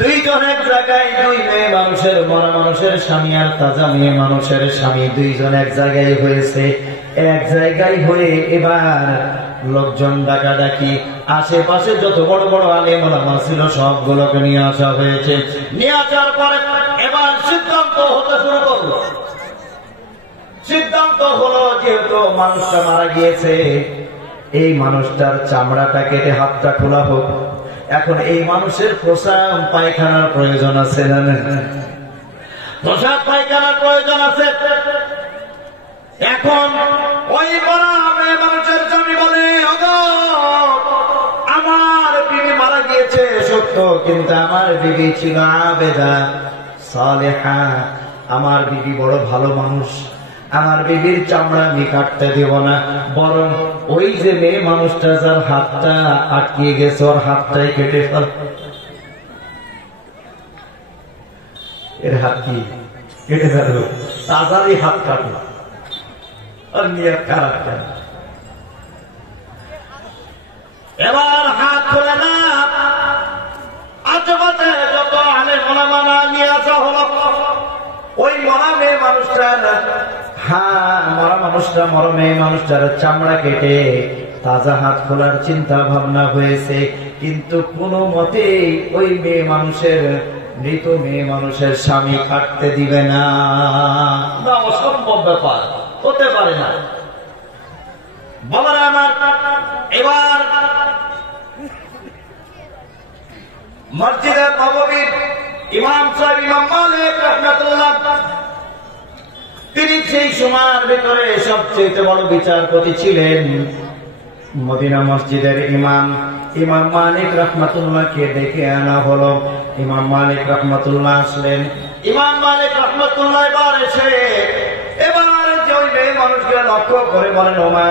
দুইজন এক জায়গায়, দুই মেয়ে মানুষের, মরা মানুষের স্বামী আর তাজা মেয়ে মানুষের স্বামী, দুইজন এক জায়গায় হয়েছে। এক জায়গায় হয়ে এবার লোকজন ডাকাডাকি, আশেপাশে যত বড় বড় আলেম ওলামা ছিল সবগুলোকে নিয়ে আসা হয়েছে। নিয়ে আসার পরে এবার সিদ্ধান্ত হতে শুরু করলো। সিদ্ধান্ত হলো, যেহেতু মানুষটা মারা গিয়েছে, এই মানুষটার চামড়াটা কেটে হাতটা খোলা হোক। এখন এই মানুষের প্রসাব পায়খানার প্রয়োজন আছে, প্রসাব পায়খানার প্রয়োজন আছে। এখন ওই মরা মেয়ে মানুষের স্বামী বলে, আমার বিবি মারা গিয়েছে সত্য, কিন্তু আমার বিবি ছিল আবেদা সালেহা, আমার বিবি বড় ভালো মানুষ, আমার বিবির চামড়া আমি কাটতে দেব না, বরং ওই যে মেয়ে মানুষটা যার হাতটা আটকে গেছে, ওর হাতটাই কেটে ফেল। এর হাত কি কেটে ফেলবে, তাজারই হাত কাটে, আর নিয়ত খারাপ কেন? এবার হাত খোলে না, আশেপাশে যত আলেম ওলামা নিয়ে আসা হলো। ওই মরা মেয়ে মানুষটার, মরা মেয়ে মানুষটার চামড়া কেটে তাজা হাত খোলার চিন্তা ভাবনা হয়েছে, কিন্তু কোনো মতে ওই মেয়ে মানুষের, মৃত মেয়ে মানুষের স্বামী কাটতে দিবে না, অসম্ভব ব্যাপার, হতে পারে না। বাবারা আমার, এবার মসজিদে নববীর ইমাম সাহেব, ইমাম মালিক রাহমাতুল্লাহ, তিনি সেই সময়ের ভিতরে সবচেয়ে বড় বিচারপতি ছিলেন। মদিনা মসজিদের ইমাম মালিক রাহমাতুল্লাহকে ডেকে আনা হলো। ইমাম মালিক রাহমাতুল্লাহ আসলেন। ইমাম মালিক রাহমাতুল্লাহ এবার এসে ওই মেয়ে মানুষকে লক্ষ্য করে বলেন, ওমা,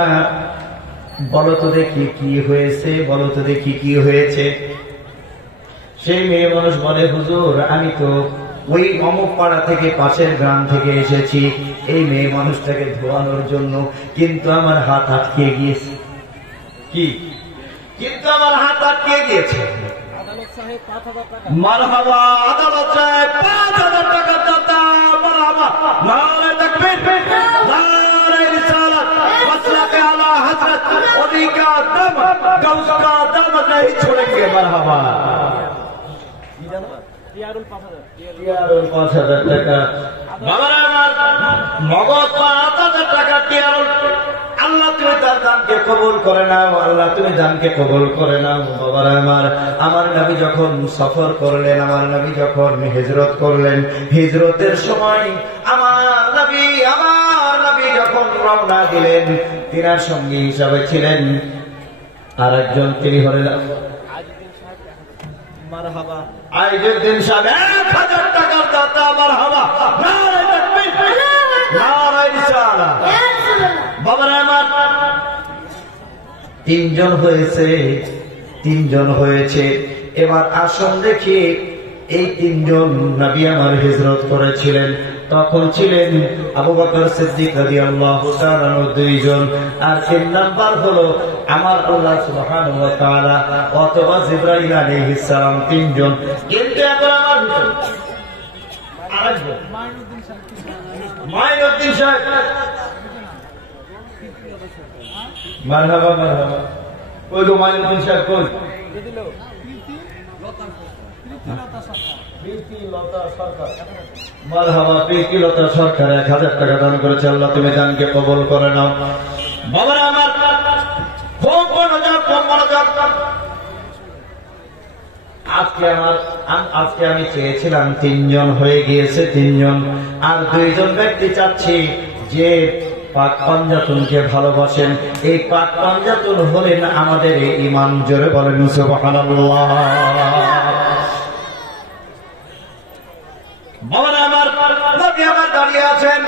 বলো তো দেখি কি হয়েছে, বলো তো দেখি কি হয়েছে। সেই মেয়ে মানুষ বলে, হুজুর, আমি তো ওই অমুক পাড়া থেকে, পাশের গ্রাম থেকে এসেছি, এই মেয়ে মানুষটাকে ধোয়ানোর জন্য, কিন্তু আমার হাত আটকে গিয়েছে। কি? কিন্তু আমার হাত আটকে গিয়েছে। মারহাবা, আদালত সাহেব ৫,০০০ টাকা দাতা, মারহাবা, নারে তাকবীর, নারে রিসালাত, মাসলাকে আলা হযরত ওলি কা দম, গাউস কা দম नहीं छोड़ेंगे। মারহাবা। টিয়ারুল ৫,০০০ টাকা। বাবারা আমার, নগদ ৫,০০০ টাকা টিয়ারুল। আল্লাহ তুমি তার দানকে কবুল করে নাও, আল্লাহ তুমি দানকে কবুল করে নাও। বাবারা আমার নবী যখন সফর করলেন, আমার নবী যখন হিজরত করলেন, হিজরতের সময় আমার নবী যখন রওনা দিলেন, তিনার সঙ্গী হিসাবে ছিলেন আর একজন, তিনি হলেন মারহাবা আইজুদ্দিন সাহেব। ১,০০০ টাকার দাতা। মারহাবা, নারে তাকবীর, নারে রিসালাত। বাবারা আমার, তিনজন হয়েছে। এবার আসুন দেখি, এই তিনজন নবী আমার হিজরত করেছিলেন, তখন ছিলেন আবু বকর সিদ্দিক রাদিয়াল্লাহু তাআলা ২ জন, আর ৩ নাম্বার হলো আমার আল্লাহ সুবহানাহু ওয়া তাআলা অথবা জিবরাইল আলাইহিস সালাম, ৩ জন। কিন্তু এখন আমার আরেকজন মাইনুদ্দিন সাহেব। মারহাবা, মারহাবা। ওই তো মাইনুদ্দিন সাহেব কই? মারহাবা, প্রীতিলতা সরকার ১,০০০ টাকা দান করেছে। আল্লাহ তুমি দানকে কবুল করে নাও। বাবারা আমার, খুব মনোযোগ, খুব মনোযোগ। আজকে আমি চেয়েছিলাম ৩ জন, হয়ে গিয়েছে ৩ জন, আর ২ জন ব্যক্তি চাচ্ছি যে পাক পাঞ্জাতুনকে ভালোবাসেন। এই পাক পাঞ্জাতুন হলেন আমাদের এই ইমাম। জোরে বলেন সুবহানাল্লাহ। বাবারা আমার, নবী আমার দাঁড়িয়ে আছেন।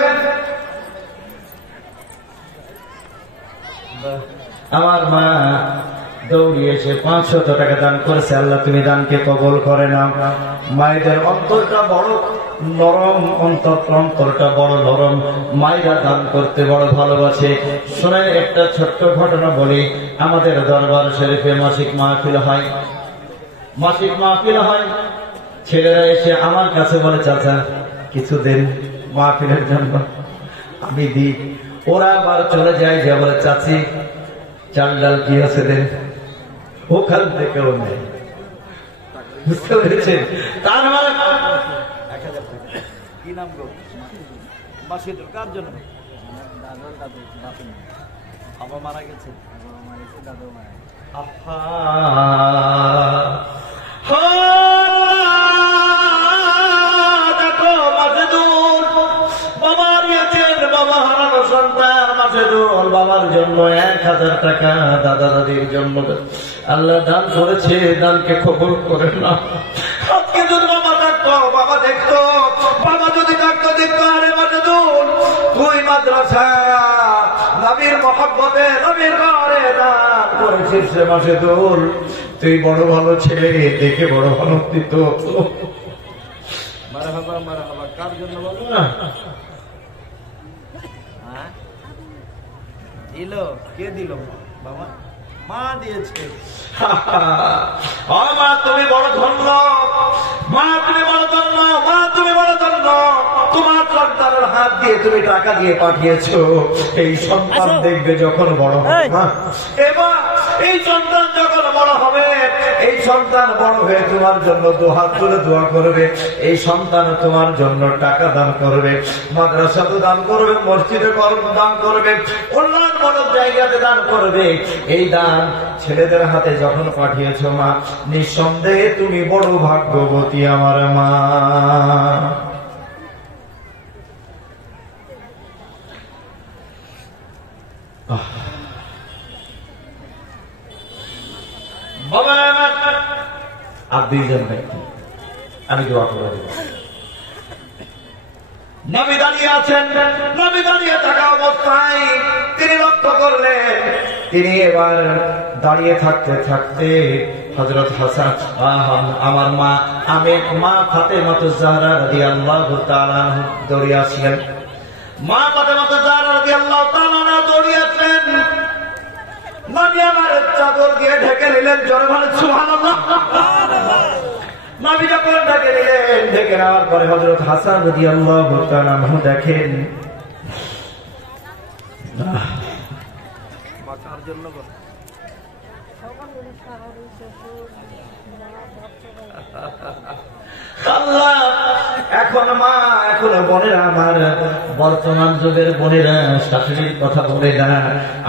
আমার মা দৌড়িয়ে এসে ৫০০ টাকা দান করেছে। আল্লাহ তুমি দানকে কবুল করে নাও। মায়েদের অন্তরটা বড় নরম, অন্তরটা বড় নরম। মায়েরা দান করতে বড় ভালোবাসে। শুনে একটা ছোট্ট ঘটনা বলি। আমাদের দরবার শরীফে মাসিক মাহফিল হয়। ছেলেরা এসে আমার কাছে বলে, চাচা কিছু দেন মাহফিলের জন্য। আমি দিই। ওরা আবার চলে যায়, যে বলে, চাচি চাল ডাল কি আছে দেন। ওখান থেকেও নেই। বুঝতে পেরেছেন? তার মানে ১,০০০ টাকা। কি নাম গো? মাসিদুল। কার জন্য? বাবা মারা গেছে। আহা, দেখো মাসিদুল বাবা নিয়েছেন, বাবা হারানো সন্তান মাসিদুল বাবার জন্য ১,০০০ টাকা, দাদা দাদির জন্য আল্লাহ দান করেছে। দানকে কবুল করে না। আজকে যদি বাবা ডাকতো, বাবা দেখতো, বাবা যদি ডাকতো, দেখতো, আরে মাসিদুল তুই মাদ্রাসা নবীর মহব্বতে নবীর ঘরে দান করেছিস রে মাসিদুল, তুই বড় ভালো ছেলে, দেখে বড় ভালো দিত। মারহাবা, মারহাবা। কার জন্য বলো না? দিল কে দিল? বাবা, মা দিয়েছে। মা তুমি বড় ধন্য, মা তুমি বড় ধন্য, মা তুমি বড় ধন্য। তোমার সন্তানের হাত দিয়ে তুমি টাকা দিয়ে পাঠিয়েছো। এই সন্তান দেখবে যখন বড় হবে, এবার এই সন্তান যখন বড় হবে, এই সন্তান বড় হয়ে তোমার জন্য দুহাত তুলে দোয়া করবে। এই সন্তান তোমার জন্য টাকা দান করবে, মাদ্রাসাতে দান করবে, মসজিদে দান করবে, উন্নয়নমূলক জায়গাতে দান করবে। এই দান ছেলেদের হাতে যখন পাঠিয়েছ মা, নিঃসন্দেহে তুমি বড় ভাগ্যবতী আমার মা। আর ২ জন ব্যক্তি আমি দোয়া করে দেব। নবী দাঁড়িয়ে আছেন, নবী দাঁড়িয়ে থাকা অবস্থায় তিনি লক্ষ্য করলেন, তিনি এবার দাঁড়িয়ে থাকতে থাকতে হযরত হাসান আমার মা ফাতেমাতুজ জাহরা রাদিয়াল্লাহু তাআলা দৌড়ে আসলেন। মা ফাতেমা জাহরা রাদিয়াল্লাহু তাআলা দৌড়িয়ে আসলেন, নবী আমার চাদর দিয়ে ঢেকে নিলেন। জোরে বলেন সুবহানাল্লাহ। নবী যখন ঢেকে নিলেন, ঢেকে নেওয়ার পরে হযরত হাসান রাদিয়াল্লাহু তাআলা দেখেন আল্লাহ, এখন মা, এখন বোনেরা আমার, বর্তমান যুগের বোনেরা শাশুড়ির কথা বলে না।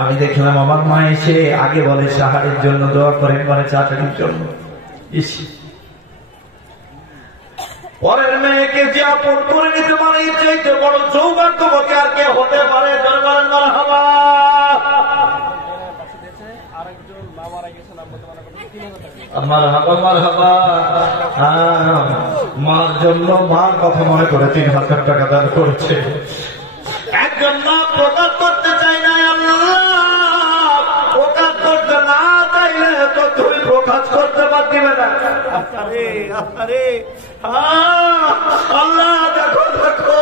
আমি দেখলাম আমার মা এসে আগে বলে সাহারের জন্য দোয়া করেন, বলে শাশুড়ির জন্য। পরের মেয়েকে যে আপন করে নিতে পারে, এর চাইতে বড় সৌভাগ্যবতী আর কে হতে পারে? জনগণ মারহাবা। মারহাবা মারহাবা। মার জন্য, মার কথা মনে করে ৩,০০০ টাকা দান করেছে। একজন মা প্রকাশ করতে চাই না, আল্লাহ প্রকাশ করতে না চাইলে তো তুমি প্রকাশ করতে পারবে না। আল্লাহ দেখো দেখো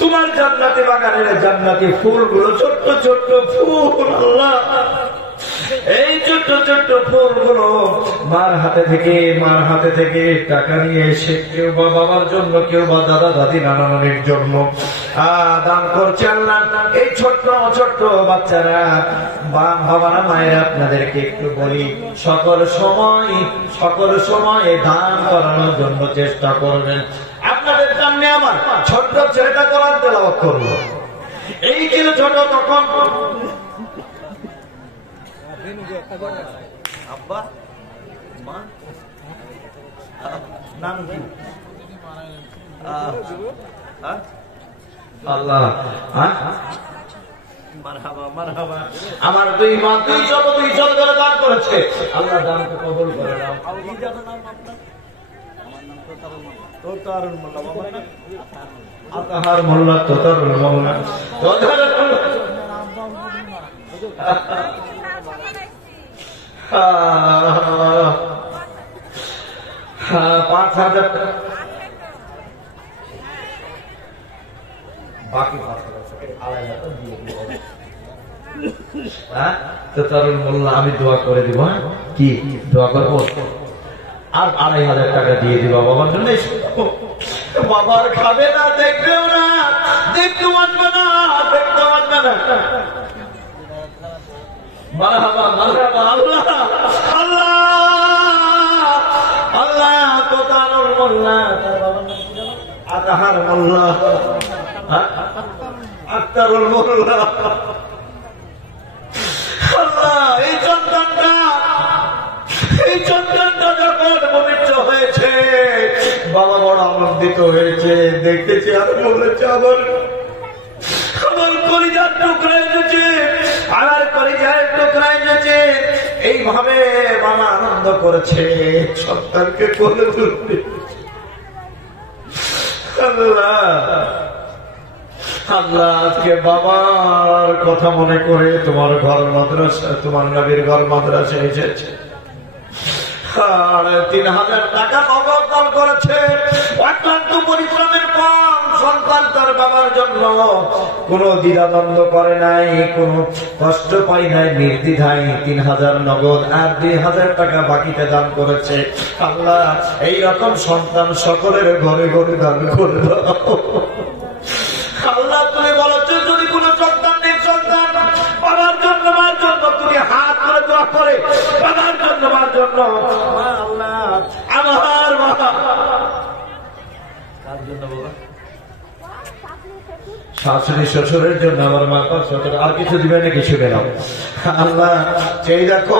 তোমার জান্নাতি বাগানের জান্নাতি ফুলগুলো, ছোট্ট ছোট্ট ফুল। আল্লাহ এই ছোট্ট ছোট্ট ফুলগুলো মার হাতে থেকে টাকা নিয়ে এসে কেউ বা বাবার জন্য, কেউ বা দাদা দাদি নানা নানির জন্য দান করছে। আল্লাহ এই ছোট্ট ছোট্ট বাচ্চারা, বাবারা মায়েরা, আপনাদেরকে একটু বলি, সকল সময় দান করানোর জন্য চেষ্টা করবেন। আপনাদের সামনে আমার ছোট্ট ছেলেটা কোরআন তেলাওয়াত করলো। এই ছিল ছোট, তখন আব্বা মা নাম কি? আল্লাহ মারহাবা মারহাবা। আমার দুই মা দুই চল করে দান করেছে। আল্লাহ দানকে কবুল করে নাও। তোতারুল মোল্লা, আতাহার মোল্লা, তোতারুল মোল্লা, তোতারুল ৫,০০০ বাকি ৫,০০০ দিয়ে দিব। তোতারুল মোল্লা আমি দোয়া করে দিব। কি দোয়া করবো? আর ২,৫০০ টাকা দিয়ে দিব বাবার জন্য। বাবার খাবে না, দেখবেও না, দেখতে পারবে না, মারহাবা মারহাবা। আল্লাহ আল্লাহ আল্লাহ, তোতারুল মোল্লা, আতাহার মোল্লা, আক্তারুল মোল্লা। আল্লাহ এই সন্তানটা যখন পবিত্র হয়েছে, বাবা বড় আনন্দিত হয়েছে, দেখতেছি আর বলেছে আমার কলিজার টুকরা এসেছে, আমার কলিজার টুকরা এসেছে। এইভাবে বাবা আনন্দ করেছে, সন্তানকে কোলে তুলবে। আল্লাহ আল্লাহ আজকে বাবার কথা মনে করে তোমার ঘর মাদ্রাসা, তোমার নবীর ঘর মাদ্রাসা এসেছে। ৩,০০০ টাকা নগদ দান করেছে। অত্যন্ত পরিশ্রমের পর সন্তান তার বাবার জন্য কোন দ্বিধাদ্বন্দ্ব করে নাই, কোন কষ্ট পাই নাই, নির্দ্বিধায় ৩,০০০ নগদ আর ২,০০০ টাকা বাকিতে দান করেছে। আল্লাহ এই রকম সন্তান সকলের ঘরে ঘরে দান করে দাও। আল্লাহ তুমি বলেছো, যদি কোন সন্তান বাবার জন্য মার জন্য তুমি হাত করে দোয়া করে, বাবার জন্য মার জন্য, আল্লাহ আমার মা কার জন্য বাবা? শাশুড়ি শ্বশুরের জন্য, আমার মা শ্বশুর, আর কিছু দিবে না, কিছু বেরাও। আল্লাহ সেই দেখো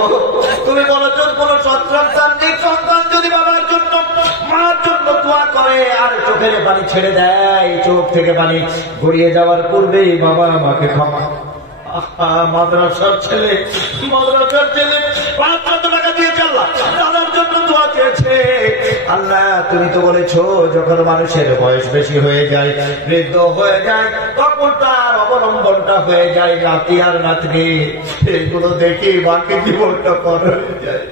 তুমি বলেছো, কোন সন্তান যদি বাবার জন্য মার জন্য দোয়া করে আর চোখের পানি ছেড়ে দেয়, চোখ থেকে পানি গড়িয়ে যাওয়ার পূর্বেই বাবা মাকে ক্ষমা। মাদ্রাসার ছেলে ৫০০ টাকা দিয়ে দাদার জন্য দোয়া চেয়েছে। আল্লাহ তুমি তো বলেছো, যখন মানুষের বয়স বেশি হয়ে যায়, বৃদ্ধ হয়ে যায়, তখন তার অবলম্বনটা হয়ে যায় নাতি আর নাতনি। এগুলো দেখি বাকি জীবনটা পর হয়ে যায়।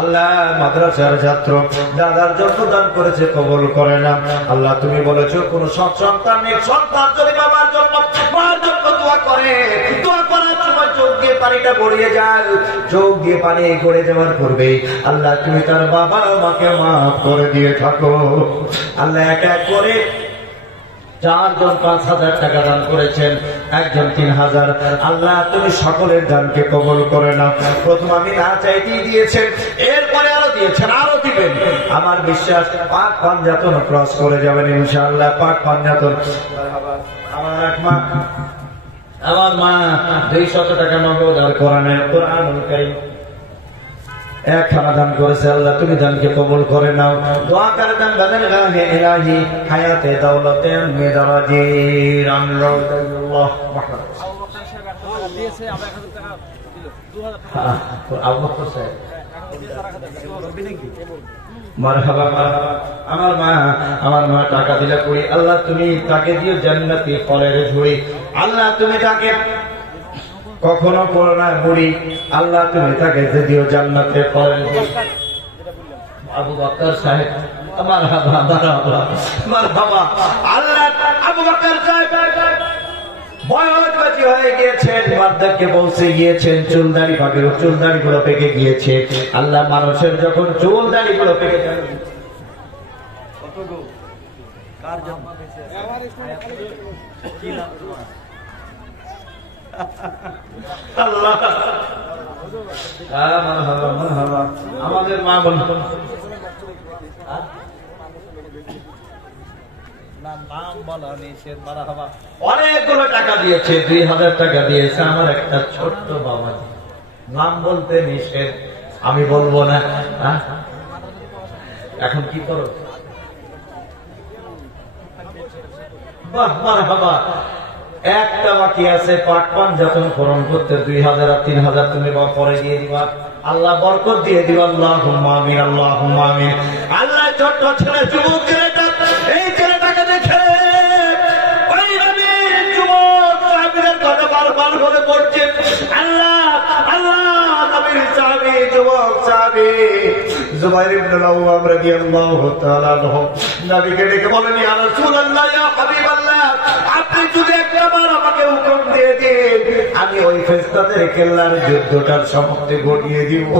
আল্লাহ মাদ্রাসার ছাত্র দাদার যত দান করেছে কবুল করে না। আল্লাহ তুমি বলেছো কোন সৎ সন্তান যদি বাবার জন্য মার জন্য দোয়া করে, দোয়া করার সময় চোখ দিয়ে পানিটা গড়িয়ে যায়, চোখ দিয়ে পানি গড়ে যাওয়ার পূর্বে আল্লাহ তুমি তার বাবা মাকে মাফ করে দিয়ে থাকো। আল্লাহ এক এক করে 4 জন 5,000 টাকা দান করেছেন, একজন 3,000। আল্লাহ তুমি সকলের দানকে কবুল করে নাও। প্রথম আমি না চাইতেই দিয়েছেন, এরপরে আরো দিয়েছেন, আরো দিবেন। আমার বিশ্বাস পাক পাঞ্জাতন ক্রস করে যাবেন ইনশাআল্লাহ। পাক পাঞ্জাতন। আমার মা 200 টাকা নগদ আর কোরআনুল কারীম একখানা দান করেছে। আল্লাহ তুমি দানকে কবুল করে নাও। দোয়া করে দান বাদল গাহে ইলাহি হায়াতে দাওলাতে মেদারাজি রামরাউল্লাহ মুহাম্মদ দিয়েছে। আমরা 1000 টাকা দিল 2000 টাকা আবু বকর সাহেব মারহাবা মারহাবা। আমার মা টাকা দিলে করি, আল্লাহ তুমি তাকে দিও জান্নাতি ফলের ঝুড়ি। আল্লাহ তুমি তাকে কখনো করো না বুড়ি, আল্লাহ তুমি তাকে দিও জান্নাতে ফলের ঝুড়ি। আবু বকর সাহেব মারহাবা মারহাবা মারহাবা। আল্লাহ আবু বকর সাহেব বয়সবাসী হয়ে গিয়েছেন, বার্ধক্যে পৌঁছে গিয়েছেন, চুলদাড়ি গুলো পেকে গিয়েছে। আল্লাহ মানুষের যখন চুলদাড়ি গুলো পেকে যায় আল্লাহ আমাদের মা বলুন অনেকগুলো টাকা দিয়েছে, 2,000 টাকা দিয়েছে। আমার একটা ছোট্ট বাবা, নাম বলতে নিষেধ, আমি বলবো না। এখন কি করো? বাহ মারহাবা। একটা বাকি আছে, পাক পাঞ্জাতন পূরণ করতে 2,000 আর 3,000 তুমি পরে দিয়ে দিবা। আল্লাহ বরকত দিয়ে দিবা। আল্লাহুম্মা আমিন আল্লাহুম্মা আমিন। আল্লাহ ছোট্ট ছেলে যুবক ছেলেটা, এই ছেলেটাকে দেখে ওই নবীর যুবক সাহাবীদের কথা বারবার করে পড়ছে। আল্লাহ আল্লাহ নবীর সাহাবী যুবক সাহাবী জুবাইর ইবনে আওয়াম রাদিয়াল্লাহু তাআলা আনহু নবীকে ডেকে বলেন, ইয়া রাসূলুল্লাহ ইয়া হাবিবাল্লাহ, আপনি যদি একবার আমাকে হুকুম দিয়ে দিন, আমি ওই ফেরেশতাদের কেল্লার যুদ্ধটার সমাপ্তি ঘটিয়ে দিব।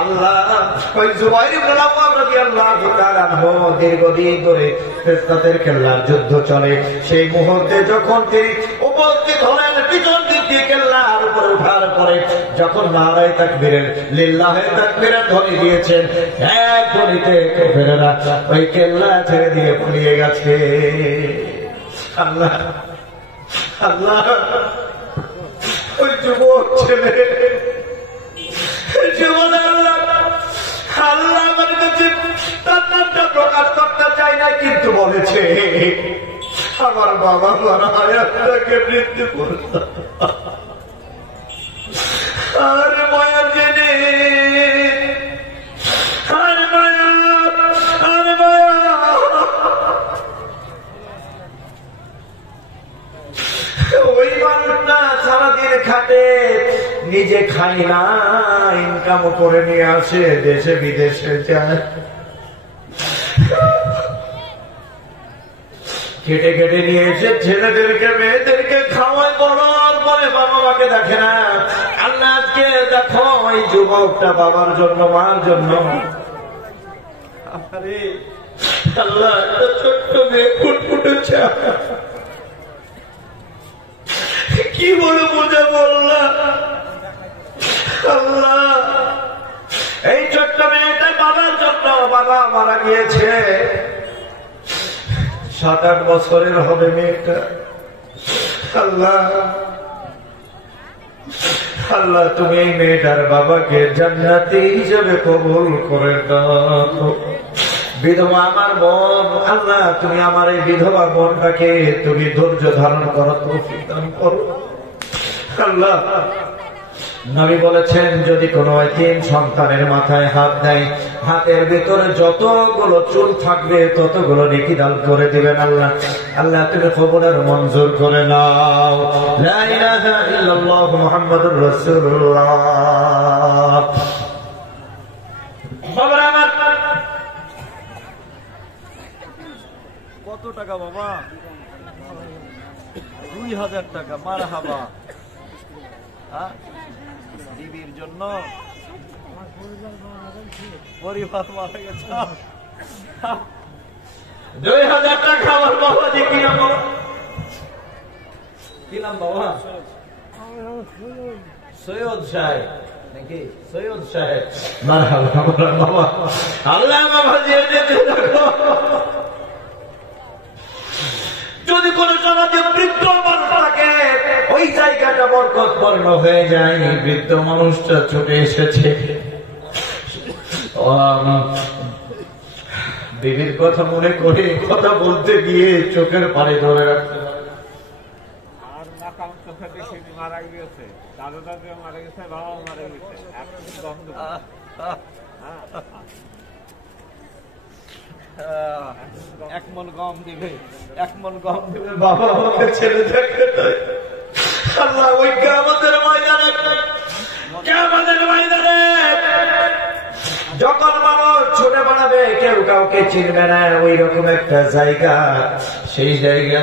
আল্লাহ ওই জুবাইর ইবনে আওয়াম রাদিয়াল্লাহু তাআলা আনহু দীর্ঘদিন ধরে ফেরেশতাদের কেল্লার যুদ্ধ চলে। সেই মুহূর্তে যখন তিনি উপস্থিত হলেন, পিছন দিক দিয়ে কেল্লার উপর উঠার পরে যখন নারায়ে তাকবীরের লিল্লাহে তাকবীরের ধ্বনি দিয়েছেন, এক ধ্বনিতে কাফেররা ওই কেল্লা ছেড়ে দিয়ে পালিয়ে গেছে। আল্লাহ আল্লাহ ওই যুবক ছেলে জীবন আল্লাহ আল্লাহ আমার কাছে তার নামটা প্রকাশ করতে চাই না, কিন্তু বলেছে আমার বাবা মারা হায়াতটাকে মৃত্যু করত। আর মায়া জেনে আর মায়া আর মায়া ওই মানুষটা সারাদিন খাটে, নিজে খাই না, ইনকাম করে নিয়ে আসে, দেশে বিদেশে যায়, কেটে কেটে নিয়ে এসে ছেলেদেরকে মেয়েদেরকে খাওয়ায়, বড়র পরে বাবা মাকে দেখে না। আল্লাহ আজকে দেখো ওই যুবকটা বাবার জন্য মার জন্য, আল্লাহ একটা ছোট্ট মেয়ে ফুটফুটে কি বলে বোঝাবো আল্লাহ। আল্লাহ এই ছোট্ট মেয়েটা বাবার জন্য, বাবা মারা গিয়েছে, 7-8 বছরের হবে মেয়েটা। আল্লাহ আল্লাহ তুমি এই মেয়েটার বাবাকে জান্নাতি হিসেবে কবুল করে দাও। বিধবা আমার বোন, আল্লাহ তুমি আমার এই বিধবা বোনটাকে তুমি ধৈর্য ধারণ করো, তৌফিক দান করো। আল্লাহ নবী বলেছেন, যদি কোনো এতিম সন্তানের মাথায় হাত দেয়, হাতের ভিতরে যতগুলো চুল থাকবে ততগুলো নেকি দান করে দিবেন। আল্লাহ আল্লাহ তুমি কবুলের মঞ্জুর করে নাও। লা ইলাহা ইল্লাল্লাহ মুহাম্মাদুর রাসূলুল্লাহ। কত টাকা বাবা? 2000 টাকা। মারহাবা। বিবির জন্য পরিবার মারা গেছে। 2000 টাকা আমার বাবা দিয়ে কি নাম? কি নাম বাবা? সৈয়দ সাহেব নাকি? সৈয়দ সাহেব। মারহাবা বাবা। আল্লাহ বাবা দিয়ে দিতে থাকো। যদি কোন সমাজে বৃদ্ধ মানুষ থাকে, ওই জায়গাটা বরকতপূর্ণ হয়ে যায়। বৃদ্ধ মানুষটা ছুটে এসেছে, বিবির কথা মনে করে কথা বলতে গিয়ে চোখের পানি ধরে রাখতে পারে। মারা গেছে, দাদা দাদা মারা গেছে, বাবা মারা গেছে। এক মন গম দিবে, এক মন গম দিবে বাবা আমাকে ছেড়ে দেখে। আল্লাহ ওই কিয়ামতের ময়দানে, কিয়ামতের ময়দানে যখন মানুষ ছুটে বেড়াবে, কেউ কাউকে চিনবে না, ওই রকম একটা জায়গা। সেই জায়গা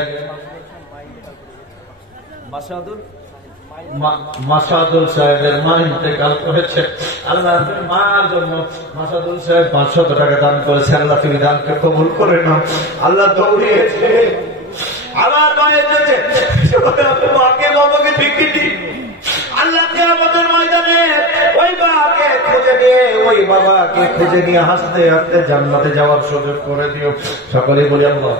মাসাদুল সাহেবের মা ইন্তেকাল করেছে। আল্লাহ মার জন্য মাসাদুল সাহেব 500 টাকা দান করেছে। আল্লাহ তুমি দানকে কবুল করে নাও। আল্লাহ দৌড়িয়েছে, আমার মায়েছে মাকে বাবাকে টিকিটি। আল্লাহকে আমাদের ময়দানে ওই মাকে খুঁজে নিয়ে, ওই বাবাকে খুঁজে নিয়ে হাসতে হাসতে জান্নাতে যাওয়ার সুযোগ করে দিও। সকলেই বলি আল্লাহ।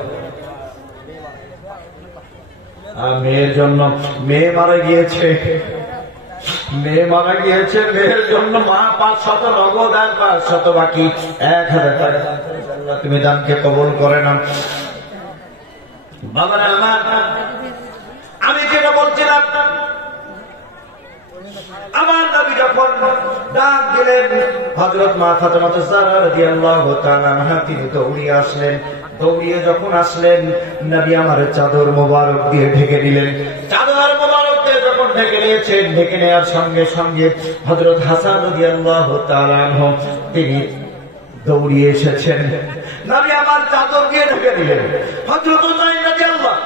মেয়ের জন্য, মেয়ে মারা গিয়েছে, মেয়ে মারা গিয়েছে, মেয়ের জন্য মা 500 নগদ আর 500 বাকি 1000 টাকা দান করেছে। আল্লাহ তুমি দানকে কবুল করে নাও। বাবারা আমার, আমি যেটা বলছিলাম, আমার নবী যখন ডাক দিলেন, হযরত মা ফাতেমা যাহরা রাদিয়াল্লাহু তাআলা আনহা তিনি দৌড়িয়ে আসলেন। দৌড়িয়ে যখন আসলেন, নবী আমার চাদর মোবারক দিয়ে ঢেকে দিলেন। চাদর মোবারক দিয়ে যখন ঢেকে নিয়েছেন, ঢেকে নেওয়ার সঙ্গে সঙ্গে হযরত হাসান রাদিয়াল্লাহু তাআলা আনহু তিনি দৌড়িয়ে এসেছেন। নবী আমার চাদর দিয়ে ঢেকে দিলেন। হযরত হুসাইন রাদিয়াল্লাহু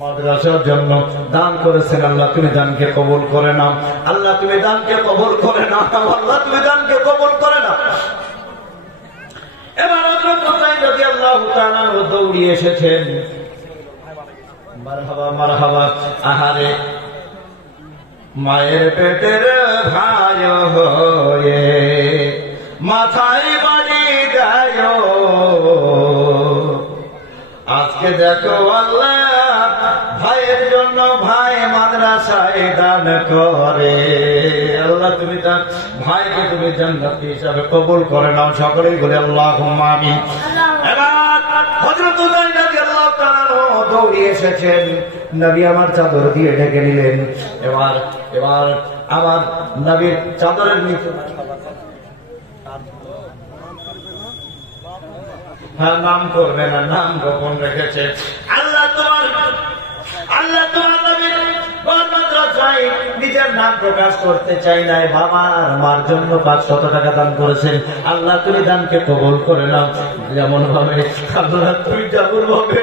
মাদ্রাসার জন্য দান করেছেন। আল্লাহ তুমি দানকে কবুল করে নাও। আল্লাহ তুমি দানকে কবুল করে নাও। আল্লাহ তুমি দানকে কবুল করে নাও। এবার হযরত হুসাইন রাদিয়াল্লাহু তাআলা দৌড়িয়ে এসেছেন। মারহাবা মারহাবা। আহারে মায়ের পেটের ভাই হয়ে মাথায় বাড়ি দেয়, আজকে দেখো আল্লাহ ভাইয়ের জন্য ভাই মাদ্রাসায় দান করে। আল্লাহ তুমি দান ভাইকে তুমি জান্নাতি হিসাবে কবুল করে নাও। সকলেই বলে আল্লাহুম্মা আমিন। এবার হযরত হুসাইন রাদিয়াল্লাহু তাআলা দৌড়িয়ে এসেছেন। নবী আমার চাদর দিয়ে ঢেকে নিলেন। এবার আমার নবীর চাদরের নিচে নাম করবে না, নাম গোপন রেখেছে। আল্লাহ তোমার নবীর মাদ্রাসায় নিজের নাম প্রকাশ করতে চাই নাই। বাবা আর মার জন্য 500 টাকা দান করেছেন। আল্লাহ তুমি দানকে কবুল করে নাও। যেমন ভাবে আল্লাহ তুমি যেমন ভাবে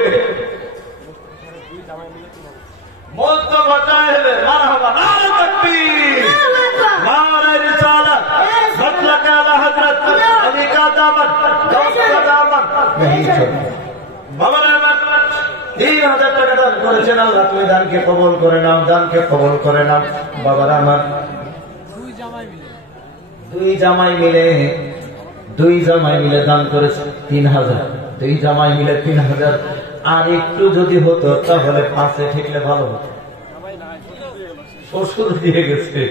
মত বাঁচায় হবে। মারহাবা, নারে তাকবীর, নারে রিসালাত, মতলক আলা হযরত আলী কা দামত, গাউস কা দামত नहीं छोड़ना। বাবা আমার 3000 টাকা দান করেছেন। আল্লাহ তুমি দানকে কবুল করে নাও, দানকে কবুল করে নাও। বাবারা আমার দুই জামাই মিলে দান করেছে 3000। দুই জামাই মিলে 3000। আর একটু যদি হতো তাহলে 5-এ ঠেকলে ভালো হতো। শ্বশুর দিয়ে গেছে।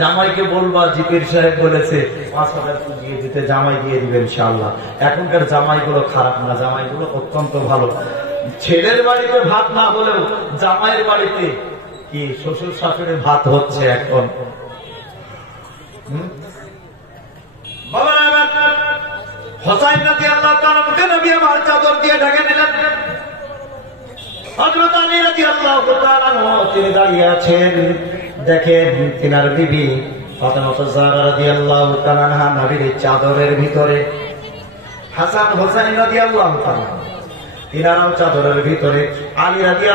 জামাইকে বলবা জিপির সাহেব বলেছে 5000 দিয়ে দিতে, জামাই দিয়ে দিবে ইনশাআল্লাহ। এখনকার জামাইগুলো খারাপ না, জামাইগুলো অত্যন্ত ভালো। ছেলের বাড়িতে ভাত না হলেও জামাইয়ের বাড়িতে কি শ্বশুর শাশুড়ির ভাত হচ্ছে এখন। হুসাইন রাদিয়াল্লাহু তাআলা নবী আমার চাদর দিয়ে ঢেকে দিলেন। হযরত আলী রাদিয়াল্লাহু তাআলা তিনি দাঁড়িয়ে আছেন। দেখেন তিনার বিবি ফাতেমা জাহরা রাদিয়াল্লাহু তাআলা আনহা নবীর চাদরের ভিতরে, হাসান হোসেন রাদিয়াল্লাহু তাআলা তিনারাও চাদরের ভিতরে, আলী রাদিয়াল্লাহু